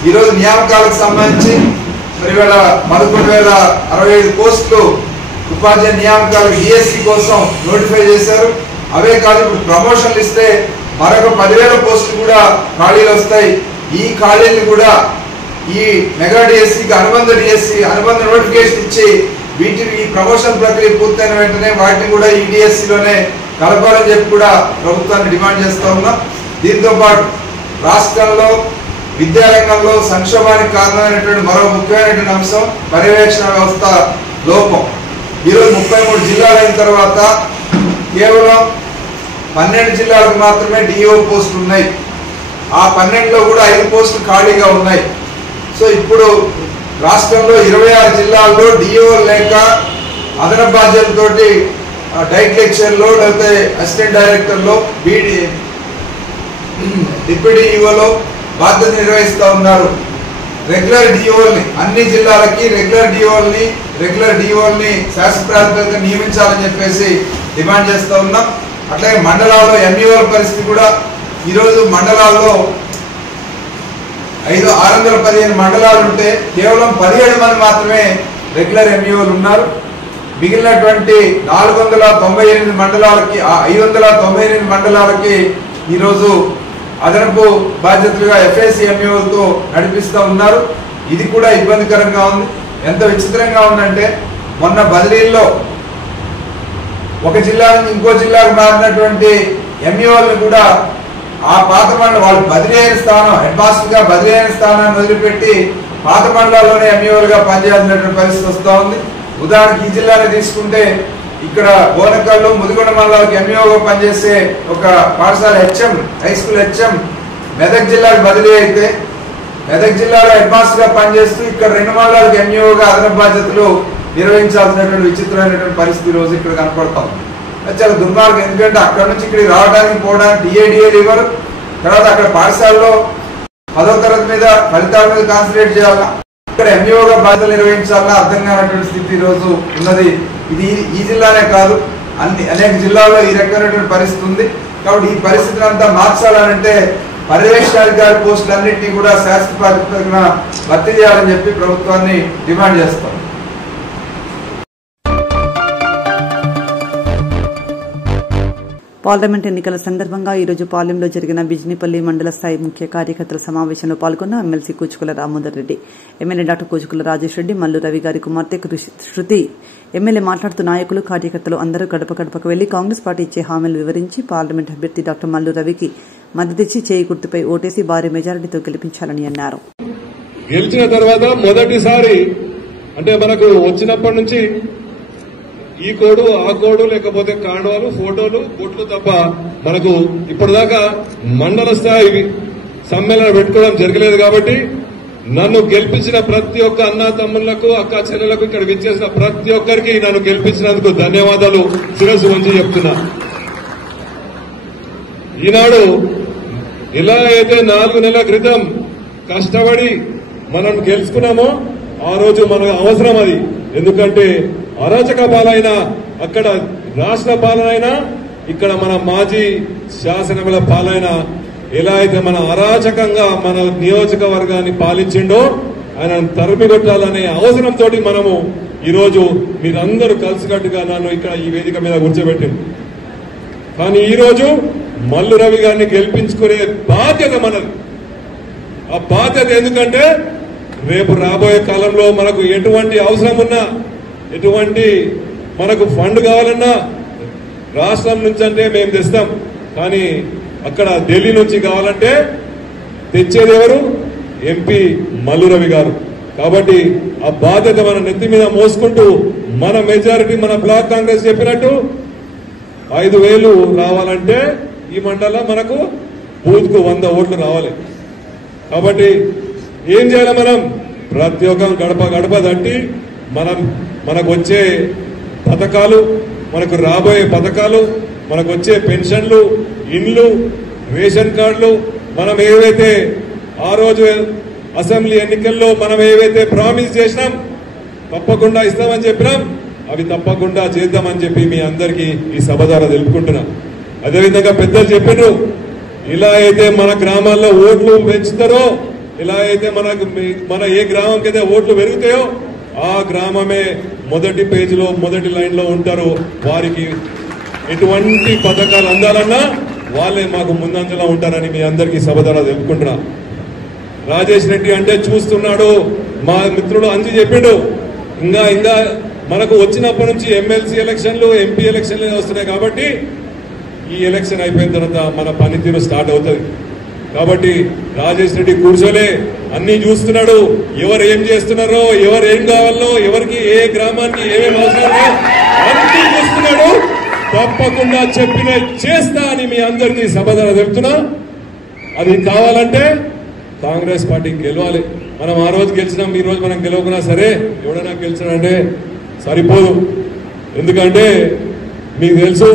ఈరోజు నియామకాలకు సంబంధించి మరి వేళ 11,065 పోస్టులు ఉపాధ్యాయ నియామకాలు డిఎస్సి కోసం నోటిఫై చేశారు. అవే కాదు, ఇప్పుడు ప్రమోషన్లు ఇస్తే మరొక 10,000 పోస్టులు కూడా ఖాళీలు వస్తాయి. ఈ ఖాళీలు కూడా ఈ మెగా డిఎస్సికి అనుబంధ నోటిఫికేషన్ ఇచ్చి వీటిని ఈ ప్రమోషన్ ప్రక్రియ పూర్తయిన వెంటనే వాటిని కూడా ఈ డిఎస్సిలోనే కలపాలని చెప్పి కూడా ప్రభుత్వాన్ని డిమాండ్ చేస్తా ఉన్నాం. దీంతో పాటు రాష్ట్రంలో విద్యారంగంలో సంక్షోభానికి కారణమైనటువంటి మరో ముఖ్యమైనటువంటి అంశం పర్యవేక్షణ వ్యవస్థ లోపం. ఈరోజు 33 జిల్లాలు అయిన తర్వాత కేవలం 12 జిల్లాలకు మాత్రమే డిఓ పోస్టులు ఉన్నాయి. ఆ 12లో కూడా 5 పోస్టులు ఖాళీగా ఉన్నాయి. సో ఇప్పుడు రాష్ట్రంలో 26 జిల్లాల్లో డిఓ లేక అదన బాధ్యతలతోటి డైట్ లెక్చర్లో లేకపోతే అసిస్టెంట్ డైరెక్టర్లో డిప్యూటీ ఈఓలో బాధ్యత నిర్వహిస్తూ ఉన్నారు. రెగ్యులర్ డిఓల్ని అన్ని జిల్లాలకి రెగ్యులర్ డిఓల్ని శాసన ప్రాతిపదికన నియమించాలని చెప్పేసి డిమాండ్ చేస్తూ ఉన్నాం. అట్లాగే మండలాల్లో ఎంఈఓల పరిస్థితి కూడా ఈరోజు మండలాల్లో 615 మండలాలు ఉంటే కేవలం 17 మంది మాత్రమే రెగ్యులర్ ఎంఈఓలు ఉన్నారు. మిగిలినటువంటి 498 మండలాలకి 598 మండలాలకి ఈరోజు అదనపు బాధ్యతలుగా ఎఫ్ఏసి ఎంఈఓలతో నడిపిస్తూ ఉన్నారు. ఇది కూడా ఇబ్బందికరంగా ఉంది. ఎంత విచిత్రంగా ఉందంటే మొన్న బదిలీల్లో ఒక జిల్లా నుంచి ఇంకో జిల్లాకు మారినటువంటి ఎంఈఓలను కూడా ఆ పాత మండలం వాళ్ళు బదిలీ అయిన స్థానం హెడ్ మాస్టర్ గా బదిలీ అయిన స్థానాన్ని వదిలిపెట్టి పాత మండలాల్లోనే ఎంఈఓలుగా పనిచేయాల్సినటువంటి పరిస్థితి వస్తూ ఉంది. ఉదాహరణకి ఈ జిల్లాని తీసుకుంటే ఇక్కడ బోనకల్లు ముదిగొండ మండలాలకు ఎంఈఓగా పనిచేసే ఒక పాఠశాల HM high school HM Medak జిల్లాకు బదిలీ అయితే మెదక్ జిల్లాలో హెడ్ మాస్టర్ గా పనిచేస్తూ ఇక్కడ 2 మండలాలకు ఎంఈఓగా అదనపు బాధ్యతలు నిర్వహించాల్సినటువంటి విచిత్రమైనటువంటి పరిస్థితి రోజు ఇక్కడ కనపడతాం. అది చాలా దుర్మార్గం. ఎందుకంటే అక్కడ నుంచి ఇక్కడికి రావడానికి పోవడానికి డిఏడిఏలు ఇవ్వరు. తర్వాత అక్కడ పాఠశాలలో 10వ తరగతి మీద ఫలితాల మీద కాన్సన్ట్రేట్ చేయాలా, ఇక్కడ ఎంఈఓగా బాధ్యతలు నిర్వహించాలన్నా అర్థం కానటువంటి స్థితి ఈ రోజు ఉన్నది. ఇది ఈ జిల్లానే కాదు, అనేక జిల్లాల్లో ఈ రకమైనటువంటి పరిస్థితి ఉంది. కాబట్టి ఈ పరిస్థితిని అంతా మార్చాలంటే పర్యవేక్షణాధికారి పోస్టులన్నింటినీ కూడా శాశ్వత ప్రాతిపదికన భర్తీ చేయాలని చెప్పి ప్రభుత్వాన్ని డిమాండ్ చేస్తాం. పార్లమెంట్ ఎన్నికల సందర్భంగా ఈరోజు పాలెంలో జరిగిన బిజినిపల్లి మండల స్థాయి ముఖ్య కార్యకర్తల సమావేశంలో పాల్గొన్న MLC Kuchukula Ramodar Reddy, MLA doctor Kuchukula Rajesh Reddy, Mallu Ravi గారి కుమార్తె శృతి. ఎమ్మెల్యే మాట్లాడుతూ నాయకులు కార్యకర్తలు అందరూ గడప గడపకు వెళ్లి కాంగ్రెస్ పార్టీ ఇచ్చే హామీలు వివరించి పార్లమెంట్ అభ్యర్థి డాక్టర్ మల్లు రవికి మద్దతిచ్చి చేయి గుర్తుపై ఓటేసి భారీ మెజారిటీతో గెలిపించాలని అన్నారు. గెలిచిన తర్వాత మొదటిసారి అంటే మనకు వచ్చినప్పటి నుంచి ఈ కోడు ఆ కోడు లేకపోతే కాండవాలు ఫోటోలు బొట్లు తప్ప మనకు ఇప్పటిదాకా మండల స్థాయి సమ్మేళనం పెట్టుకోవడం జరగలేదు. కాబట్టి నన్ను గెలిపించిన ప్రతి ఒక్క అన్నా తమ్ముళ్లకు అక్క చెల్లెలకు ఇక్కడ విచ్చేసిన ప్రతి ఒక్కరికి నన్ను గెలిపించినందుకు ధన్యవాదాలు శిరస్సు వంచి చెప్తున్నా. ఈనాడు ఇలా అయితే 4 నెలల క్రితం కష్టపడి మనం గెలుచుకున్నామో ఆ రోజు మనకు అవసరం అది. ఎందుకంటే అరాచక పాలన అక్కడ రాష్ట్ర పాలన అయినా ఇక్కడ మన మాజీ శాసనసభల పాలన ఎలా అయితే మన అరాచకంగా మన నియోజకవర్గాన్ని పాలించిండో ఆయన తరిమి కొట్టాలనే అవసరంతో మనము ఈరోజు మీరందరూ కలిసికట్టుగా నన్ను ఇక్కడ ఈ వేదిక మీద కూర్చోబెట్టింది. కానీ ఈరోజు మల్లు రవి గారిని గెలిపించుకునే బాధ్యత మనది. ఆ బాధ్యత ఎందుకంటే రేపు రాబోయే కాలంలో మనకు ఎటువంటి అవసరం ఉన్నా ఎటువంటి మనకు ఫండ్ కావాలన్నా రాష్ట్రం నుంచి అంటే మేము తెస్తాం. కానీ అక్కడ ఢిల్లీ నుంచి కావాలంటే తెచ్చేది ఎవరు? ఎంపీ మల్లు రవి గారు. కాబట్టి ఆ బాధ్యత మన నెత్తి మీద మోసుకుంటూ మన మెజారిటీ మన బ్లాక్ కాంగ్రెస్ చెప్పినట్టు 5,000 రావాలంటే ఈ మండలం మనకు బూత్కు 100 ఓట్లు రావాలి. కాబట్టి ఏం చేయాలి? మనం ప్రతి ఒక్క గడప గడప తట్టి మనకు వచ్చే పథకాలు, మనకు రాబోయే పథకాలు, మనకు వచ్చే పెన్షన్లు, ఇండ్లు, రేషన్ కార్డులు, మనం ఏవైతే ఆ రోజు అసెంబ్లీ ఎన్నికల్లో మనం ఏవైతే ప్రామిస్ చేసినాం తప్పకుండా ఇస్తామని చెప్పినాం అవి తప్పకుండా చేద్దామని చెప్పి మీ అందరికీ ఈ సభ ద్వారా తెలుపుకుంటున్నాం. అదేవిధంగా పెద్దలు చెప్పినారు, ఇలా అయితే మన గ్రామాల్లో ఓట్లు పెంచుతారో, ఇలా అయితే మన ఏ గ్రామంకి అయితే ఓట్లు పెరుగుతాయో ఆ గ్రామమే మొదటి పేజీలో మొదటి లైన్లో ఉంటారు. వారికి ఎటువంటి పథకాలు అందాలన్నా వాళ్ళే మాకు ముందంజలో ఉంటారని మీ అందరికీ సభ ద్వారా తెలుపుకుంటున్నా. రాజేష్ రెడ్డి అంటే చూస్తున్నాడు, మా మిత్రుడు అంజి చెప్పిండు, ఇంకా మనకు వచ్చినప్పటి నుంచి ఎమ్మెల్సీ ఎలక్షన్లు ఎంపీ ఎలక్షన్లు వస్తున్నాయి. కాబట్టి ఈ ఎలక్షన్ అయిపోయిన తర్వాత మన పనితీరు స్టార్ట్ అవుతుంది. కాబట్టి రాజేష్ రెడ్డి కూర్చోలే అన్ని చూస్తున్నాడు, ఎవరు ఏం చేస్తున్నారో, ఎవరు ఏం కావాలో, ఎవరికి ఏ గ్రామానికి ఏమేమి అవసరమో అన్ని చూస్తున్నాడు. తప్పకుండా చెప్పిన చేస్తా అని మీ అందరికీ సభ ద్వారా చెప్తున్నా. అది కావాలంటే కాంగ్రెస్ పార్టీకి గెలవాలి. మనం ఆ రోజు గెలిచినాం, ఈ రోజు మనం గెలవకున్నా సరే ఎవడైనా గెలిచాడంటే సరిపోదు. ఎందుకంటే మీకు తెలుసు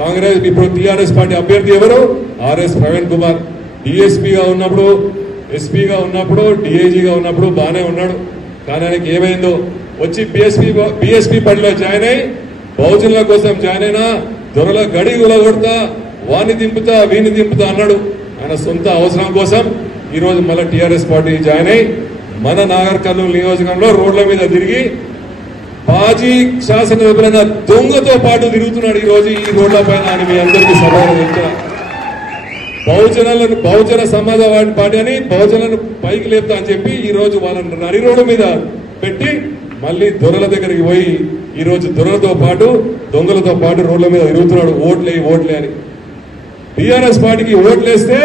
కాంగ్రెస్ ఇప్పుడు టీఆర్ఎస్ పార్టీ అభ్యర్థి ఎవరు? ఆర్ఎస్ ప్రవీణ్ కుమార్. డిఎస్పీగా ఉన్నప్పుడు, ఎస్పీగా ఉన్నప్పుడు, డిఐజీగా ఉన్నప్పుడు బాగానే ఉన్నాడు. కానీ ఆయనకి ఏమైందో వచ్చి బీఎస్పీ పార్టీలో జాయిన్ అయ్యి బహుజనుల కోసం జాయిన్ అయినా దొరల గడి ఉలగొడతా, వాణ్ణి దింపుతా వీని దింపుతా అన్నాడు. ఆయన సొంత అవసరం కోసం ఈరోజు మళ్ళీ టీఆర్ఎస్ పార్టీ జాయిన్ అయ్యి మన నాగర్ కర్నూలు నియోజకవర్గంలో రోడ్ల మీద తిరిగి మాజీ శాసనసభ్యులైన దొంగతో పాటు తిరుగుతున్నాడు ఈరోజు ఈ రోడ్ల పైన అని మీ అందరికీ సభలో చెప్తున్నా. బహుజన సమాజవాడి పార్టీ అని బహుజనులను పైకి లేపుతా అని చెప్పి ఈ రోజు వాళ్ళని నడి రోడ్డు మీద పెట్టి మళ్ళీ దొరల దగ్గరికి పోయి ఈ రోజు దొరలతో పాటు దొంగలతో పాటు రోడ్ల మీద తిరుగుతున్నాడు. ఓట్లే అని. టీఆర్ఎస్ పార్టీకి ఓట్లేస్తే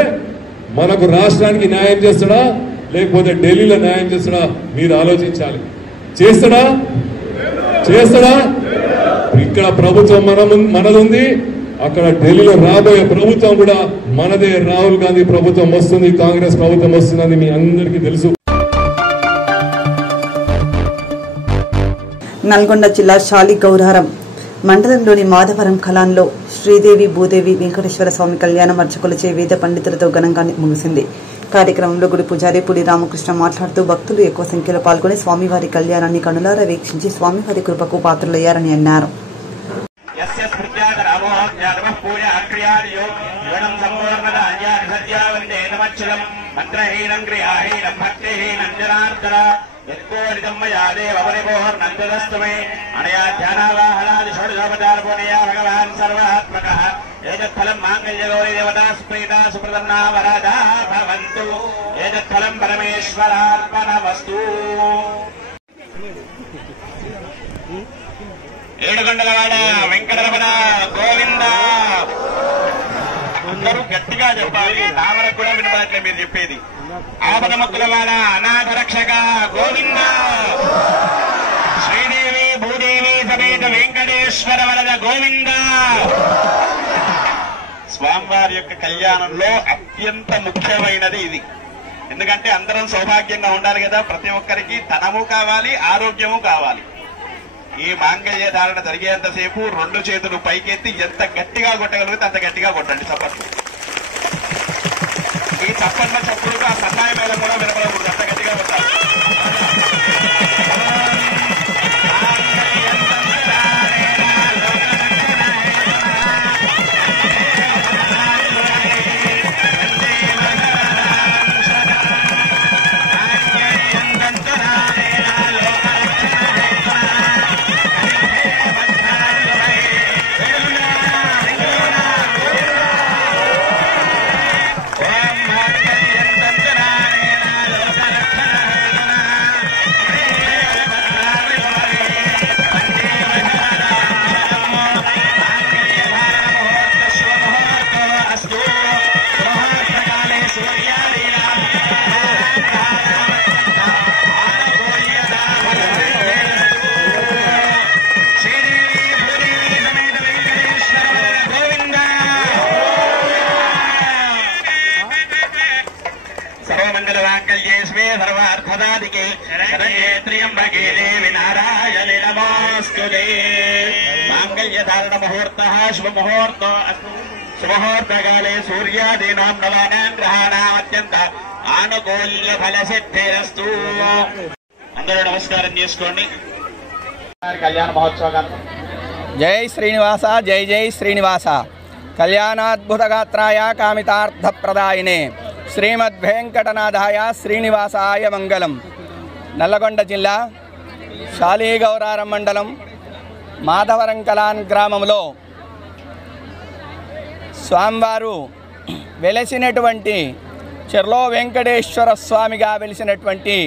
మనకు రాష్ట్రానికి న్యాయం చేస్తాడా లేకపోతే ఢిల్లీలో న్యాయం చేస్తాడా మీరు ఆలోచించాలి. చేస్తాడా? ఇక్కడ ప్రభుత్వం మనదుంది, అక్కడ ఢిల్లీలో రాబోయే ప్రభుత్వం కూడా మనదే. రాహుల్ గాంధీ ప్రభుత్వం వస్తుంది, కాంగ్రెస్ ప్రభుత్వం వస్తుందని మీ అందరికీ తెలుసు. నల్గొండ జిల్లా శాలిగౌరారం మండలంలోని మాధవరం కళాన్లో శ్రీదేవి భూదేవి వెంకటేశ్వర స్వామి కళ్యాణం అర్చకులచే వేద పండితులతో ఘనంగా ముగిసింది. కార్యక్రమంలో గుడి పూజారి పుడి రామకృష్ణ మాట్లాడుతూ భక్తులు ఎక్కువ సంఖ్యలో పాల్గొని స్వామివారి కళ్యాణాన్ని కనులారా వీక్షించి స్వామివారి కృపకు పాత్రులయ్యారని అన్నారు. ఏదత్ఫలం మాంగళ్యగౌరీ దేవతా సుప్రీత సుప్రదన్నా వరదా భవంతు. ఏదత్ఫలం పరమేశ్వరార్పణమస్తు. ఏడుగొండలవాడ వెంకటరమణ గోవింద. అందరూ గట్టిగా చెప్పాలి, నామరకు కూడా వినపడట్లే మీరు చెప్పేది. ఆపదముక్కులవాడ అనాథ రక్షక గోవింద. శ్రీదేవి భూదేవి సమేత వెంకటేశ్వర వరద గోవింద. స్వామివారి యొక్క కళ్యాణంలో అత్యంత ముఖ్యమైనది ఇది. ఎందుకంటే అందరం సౌభాగ్యంగా ఉండాలి కదా. ప్రతి ఒక్కరికి ధనము కావాలి, ఆరోగ్యము కావాలి. ఈ మాంగళ్య ధారణ జరిగేంతసేపు రెండు చేతులు పైకెత్తి ఎంత గట్టిగా కొట్టగలిగితే అంత గట్టిగా కొట్టండి చప్పట్లు. ఈ చప్పట్ల చప్పుడుకు ఆ సన్నాయ మేళం కూడా వినపడకూడదు, అంత గట్టిగా కొట్టాలి. सर्वार्थदादिके शरण्ये त्र्यम्बके देवी नारायणे नमोस्तुते. मांगल्यधारण मुहूर्तः शुभमुहूर्तो शुभमुहूर्तकाले सूर्यादीनां नवानां ग्रहाणाम् अत्यंत आनुकूल्य फलसिद्धिरस्तु. అందరూ నమస్కారం చేసుకోండి. కళ్యాణ మహోత్సవం. జై శ్రీనివాస జై జై శ్రీనివాస. కళ్యాణాద్భుతగాత్రాయ కామితార్థప్రదాయినే శ్రీమద్వేంకటనాథాయ శ్రీనివాసాయ మంగళం. నల్లగొండ జిల్లా శాలిగౌరారం మండలం మాధవరం కలాన్ గ్రామంలో స్వామివారు వెలసినటువంటి చెర్లో వెంకటేశ్వర స్వామిగా వెలిసినటువంటి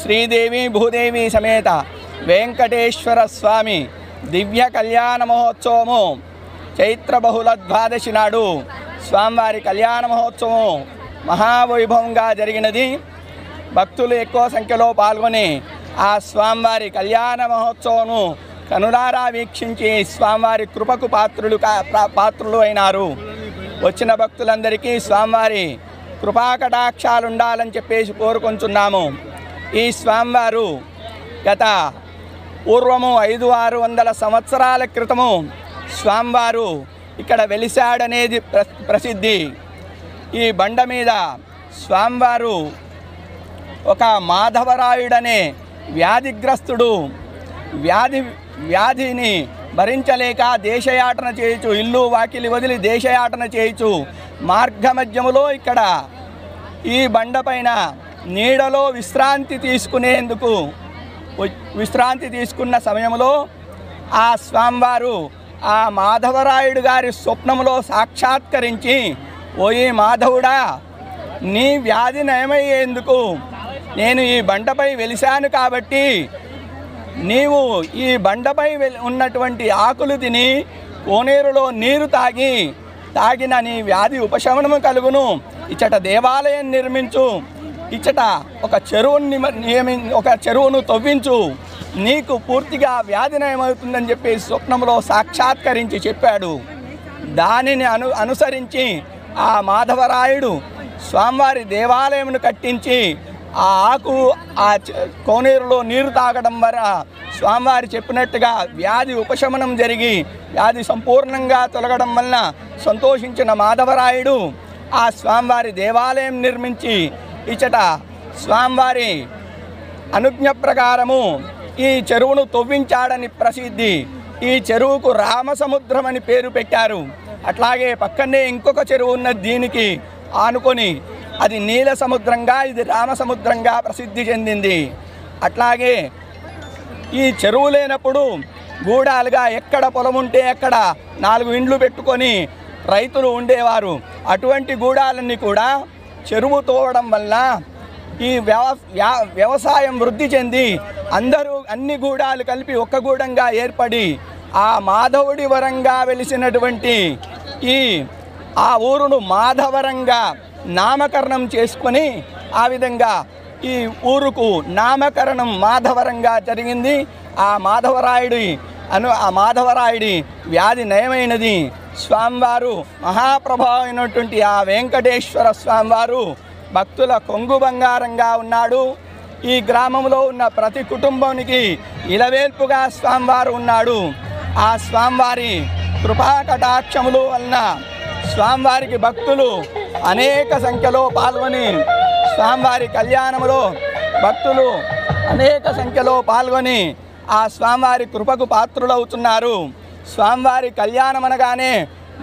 శ్రీదేవి భూదేవి సమేత వెంకటేశ్వర స్వామి దివ్య కళ్యాణ మహోత్సవము చైత్ర బహుళ ద్వాదశి నాడు స్వామివారి కళ్యాణ మహోత్సవం మహావైభవంగా జరిగినది. భక్తులు ఎక్కువ సంఖ్యలో పాల్గొని ఆ స్వామివారి కళ్యాణ మహోత్సవం కనులారా వీక్షించి స్వామివారి కృపకు పాత్రులు అయినారు. వచ్చిన భక్తులందరికీ స్వామివారి కృపాకటాక్షాలు ఉండాలని చెప్పేసి కోరుకుంటున్నాము. ఈ స్వామివారు గత పూర్వము 500-600 సంవత్సరాల క్రితము స్వామివారు ఇక్కడ వెలిశాడనేది ప్రసిద్ధి. ఈ బండ మీద స్వామివారు ఒక మాధవరాయుడనే వ్యాధిగ్రస్తుడు వ్యాధిని భరించలేక దేశయాటన చేయొచ్చు, ఇల్లు వాకిలి వదిలి దేశయాటన చేయొచ్చు. మార్గ మధ్యములో ఇక్కడ ఈ బండపైన నీడలో విశ్రాంతి తీసుకున్న సమయంలో ఆ స్వామివారు ఆ మాధవరాయుడు గారి స్వప్నంలో సాక్షాత్కరించి, ఓయి మాధవుడా, నీ వ్యాధి నయమయ్యేందుకు నేను ఈ బండపై వెలిశాను కాబట్టి నీవు ఈ బండపై ఉన్నటువంటి ఆకులు తిని కోనేరులో నీరు తాగిన నీ వ్యాధి ఉపశమనము కలుగును. ఇచ్చట దేవాలయం నిర్మించు, ఇచ్చట ఒక చెరువును తవ్వించు, నీకు పూర్తిగా వ్యాధి నయమవుతుందని చెప్పి స్వప్నంలో సాక్షాత్కరించి చెప్పాడు. దానిని అనుసరించి ఆ మాధవరాయుడు స్వామివారి దేవాలయంను కట్టించి ఆ ఆకు ఆ కోనేరులో నీరు తాగడం వల్ల స్వామివారి చెప్పినట్టుగా వ్యాధి ఉపశమనం జరిగి వ్యాధి సంపూర్ణంగా తొలగడం వలన సంతోషించిన మాధవరాయుడు ఆ స్వామివారి దేవాలయం నిర్మించి ఇచ్చట స్వామివారి అనుజ్ఞ ప్రకారము ఈ చెరువును తవ్వించాడని ప్రసిద్ధి. ఈ చెరువుకు రామసముద్రం అని పేరు పెట్టారు. అట్లాగే పక్కనే ఇంకొక చెరువు ఉన్నది, దీనికి ఆనుకొని అది నీల సముద్రంగా, ఇది రామసముద్రంగా ప్రసిద్ధి చెందింది. అట్లాగే ఈ చెరువు లేనప్పుడు గూడాలుగా ఎక్కడ పొలం ఉంటే అక్కడ 4 ఇండ్లు పెట్టుకొని రైతులు ఉండేవారు. అటువంటి గూడాలన్నీ కూడా చెరువు తోవడం వల్ల ఈ వ్యవసాయం వృద్ధి చెంది అన్ని గూడాలు కలిపి ఒక్క గూడంగా ఏర్పడి ఆ మాధవుడి వరంగా వెలిసినటువంటి ఆ ఊరును మాధవరంగా నామకరణం చేసుకొని ఆ విధంగా ఈ ఊరుకు నామకరణం మాధవరంగా జరిగింది. ఆ మాధవరాయుడి వ్యాధి నయమైనది. స్వామివారు మహాప్రభావమైనటువంటి ఆ వెంకటేశ్వర స్వామివారు భక్తుల కొంగు బంగారంగా ఉన్నాడు. ఈ గ్రామంలో ఉన్న ప్రతి కుటుంబానికి ఇలవేల్పుగా స్వామివారు ఉన్నాడు. ఆ స్వామివారి కృపా కటాక్షములు వలన స్వామివారికి భక్తులు అనేక సంఖ్యలో పాల్గొని స్వామివారి కళ్యాణంలో భక్తులు అనేక సంఖ్యలో పాల్గొని ఆ స్వామివారి కృపకు పాత్రులవుతున్నారు. స్వామివారి కళ్యాణం అనగానే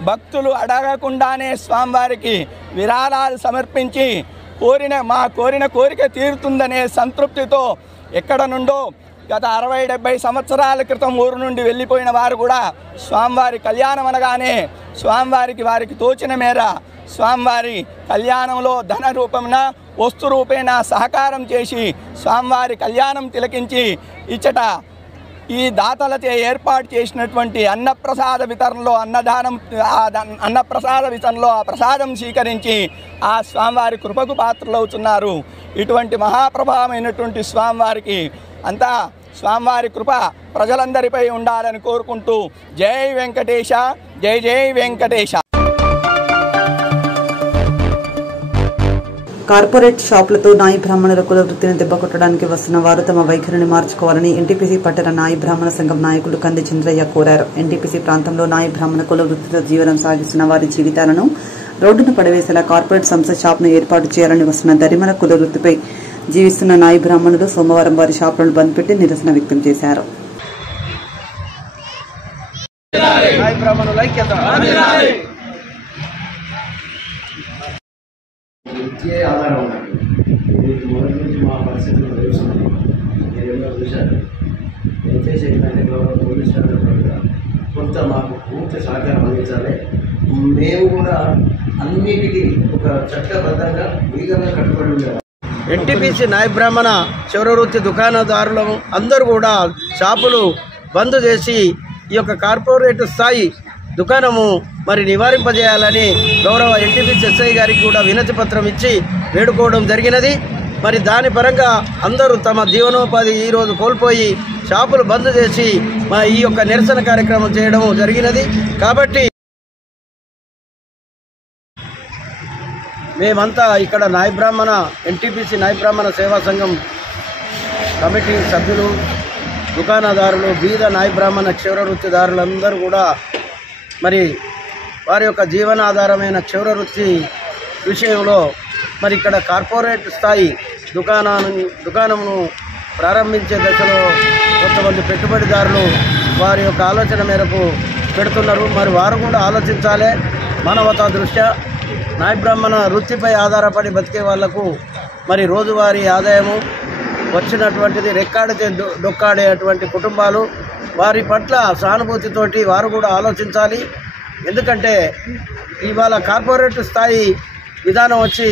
భక్తులు అడగకుండానే స్వామివారికి విరాళాలు సమర్పించి కోరిన కోరిక తీరుతుందనే సంతృప్తితో ఎక్కడ నుండో గత 60-70 సంవత్సరాల క్రితం ఊరు నుండి వెళ్ళిపోయిన వారు కూడా స్వామివారి కళ్యాణం అనగానే వారికి తోచిన మేర స్వామివారి కళ్యాణంలో ధన రూపమున వస్తు రూపేణ సహకారం చేసి స్వామివారి కళ్యాణం తిలకించి ఇచ్చట ఈ దాతలచే ఏర్పాటు చేసినటువంటి అన్నప్రసాద వితరణలో అన్నప్రసాద వితరణలో ఆ ప్రసాదం స్వీకరించి ఆ స్వామివారి కృపకు పాత్రలవుతున్నారు. ఇటువంటి మహాప్రభావమైనటువంటి స్వామివారికి అంతా స్వామివారి కృప ప్రజలందరిపై ఉండాలని కోరుకుంటూ జై వెంకటేశ, జై జై వెంకటేశ. కార్పొరేట్ షాపులతో నాయి బ్రాహ్మణుల కుల వృత్తిని దెబ్బకొట్టడానికి వస్తున్న వారు తమ వైఖరిని మార్చుకోవాలని ఎన్టీపీసీ పట్టణ నాయి బ్రాహ్మణ సంఘం నాయకులు కంది చంద్రయ్య కోరారు. ఎన్టీపీసీ ప్రాంతంలో నాయి బ్రాహ్మణ కుల వృత్తితో జీవనం సాగిస్తున్న వారి జీవితాలను రోడ్డును పడవేసేలా కార్పొరేట్ సంస్థ షాప్ను ఏర్పాటు చేయాలని వస్తున్న దరిమల కుల వృత్తిపై జీవిస్తున్న నాయి బ్రాహ్మణులు సోమవారం వారి షాపులను బంద్ పెట్టి నిరసన వ్యక్తం చేశారు. విద్యే ఆధారం ఉన్నది. దీనికి మొదటి నుంచి మా పరిస్థితులు తెలుస్తున్నాయి. మీరు ఎన్నో చూశారు. దయచేసి ఏంటంటే గౌరవ పోలీస్ శాఖ కొంత మాకు పూర్తి సహకారం అందించాలి. మేము కూడా అన్నిటికీ ఒక చట్టబద్ధంగా లీగల్గా కట్టుబడి ఉండాలి. ఎన్టీపీసీ నాయ బ్రాహ్మణ చివరి వృత్తి దుకాణదారులు అందరూ కూడా షాపులు బంద్ చేసి ఈ యొక్క కార్పొరేట్ స్థాయి దుకాణము మరి నివారింపజేయాలని గౌరవ ఎన్టీపీసీ ఎస్ఐ గారికి కూడా వినతి పత్రం ఇచ్చి వేడుకోవడం జరిగినది. మరి దాని పరంగా అందరూ తమ జీవనోపాధి ఈరోజు కోల్పోయి షాపులు బంద్ చేసి ఈ యొక్క నిరసన కార్యక్రమం చేయడం జరిగినది. కాబట్టి మేమంతా ఇక్కడ నాయ బ్రాహ్మణ ఎన్టీపీసీ నాయ బ్రాహ్మణ సేవా సంఘం కమిటీ సభ్యులు, దుకాణదారులు, బీద నాయ బ్రాహ్మణ క్షౌర వృత్తిదారులందరూ కూడా మరి వారి యొక్క జీవనాధారమైన క్షౌర వృత్తి విషయంలో మరి ఇక్కడ కార్పొరేట్ స్థాయి దుకాణమును ప్రారంభించే దశలో కొంతమంది పెట్టుబడిదారులు వారి యొక్క ఆలోచన మేరకు పెడుతున్నారు. మరి వారు కూడా ఆలోచించాలి. మానవతా దృష్ట్యా నాయ బ్రాహ్మణ వృత్తిపై ఆధారపడి బతికే వాళ్లకు మరి రోజువారీ ఆదాయము వచ్చినటువంటిది రెక్కాడితే డొక్కాడేటువంటి కుటుంబాలు, వారి పట్ల సానుభూతితోటి వారు కూడా ఆలోచించాలి. ఎందుకంటే ఇవాళ కార్పొరేట్ స్థాయి విధానం వచ్చి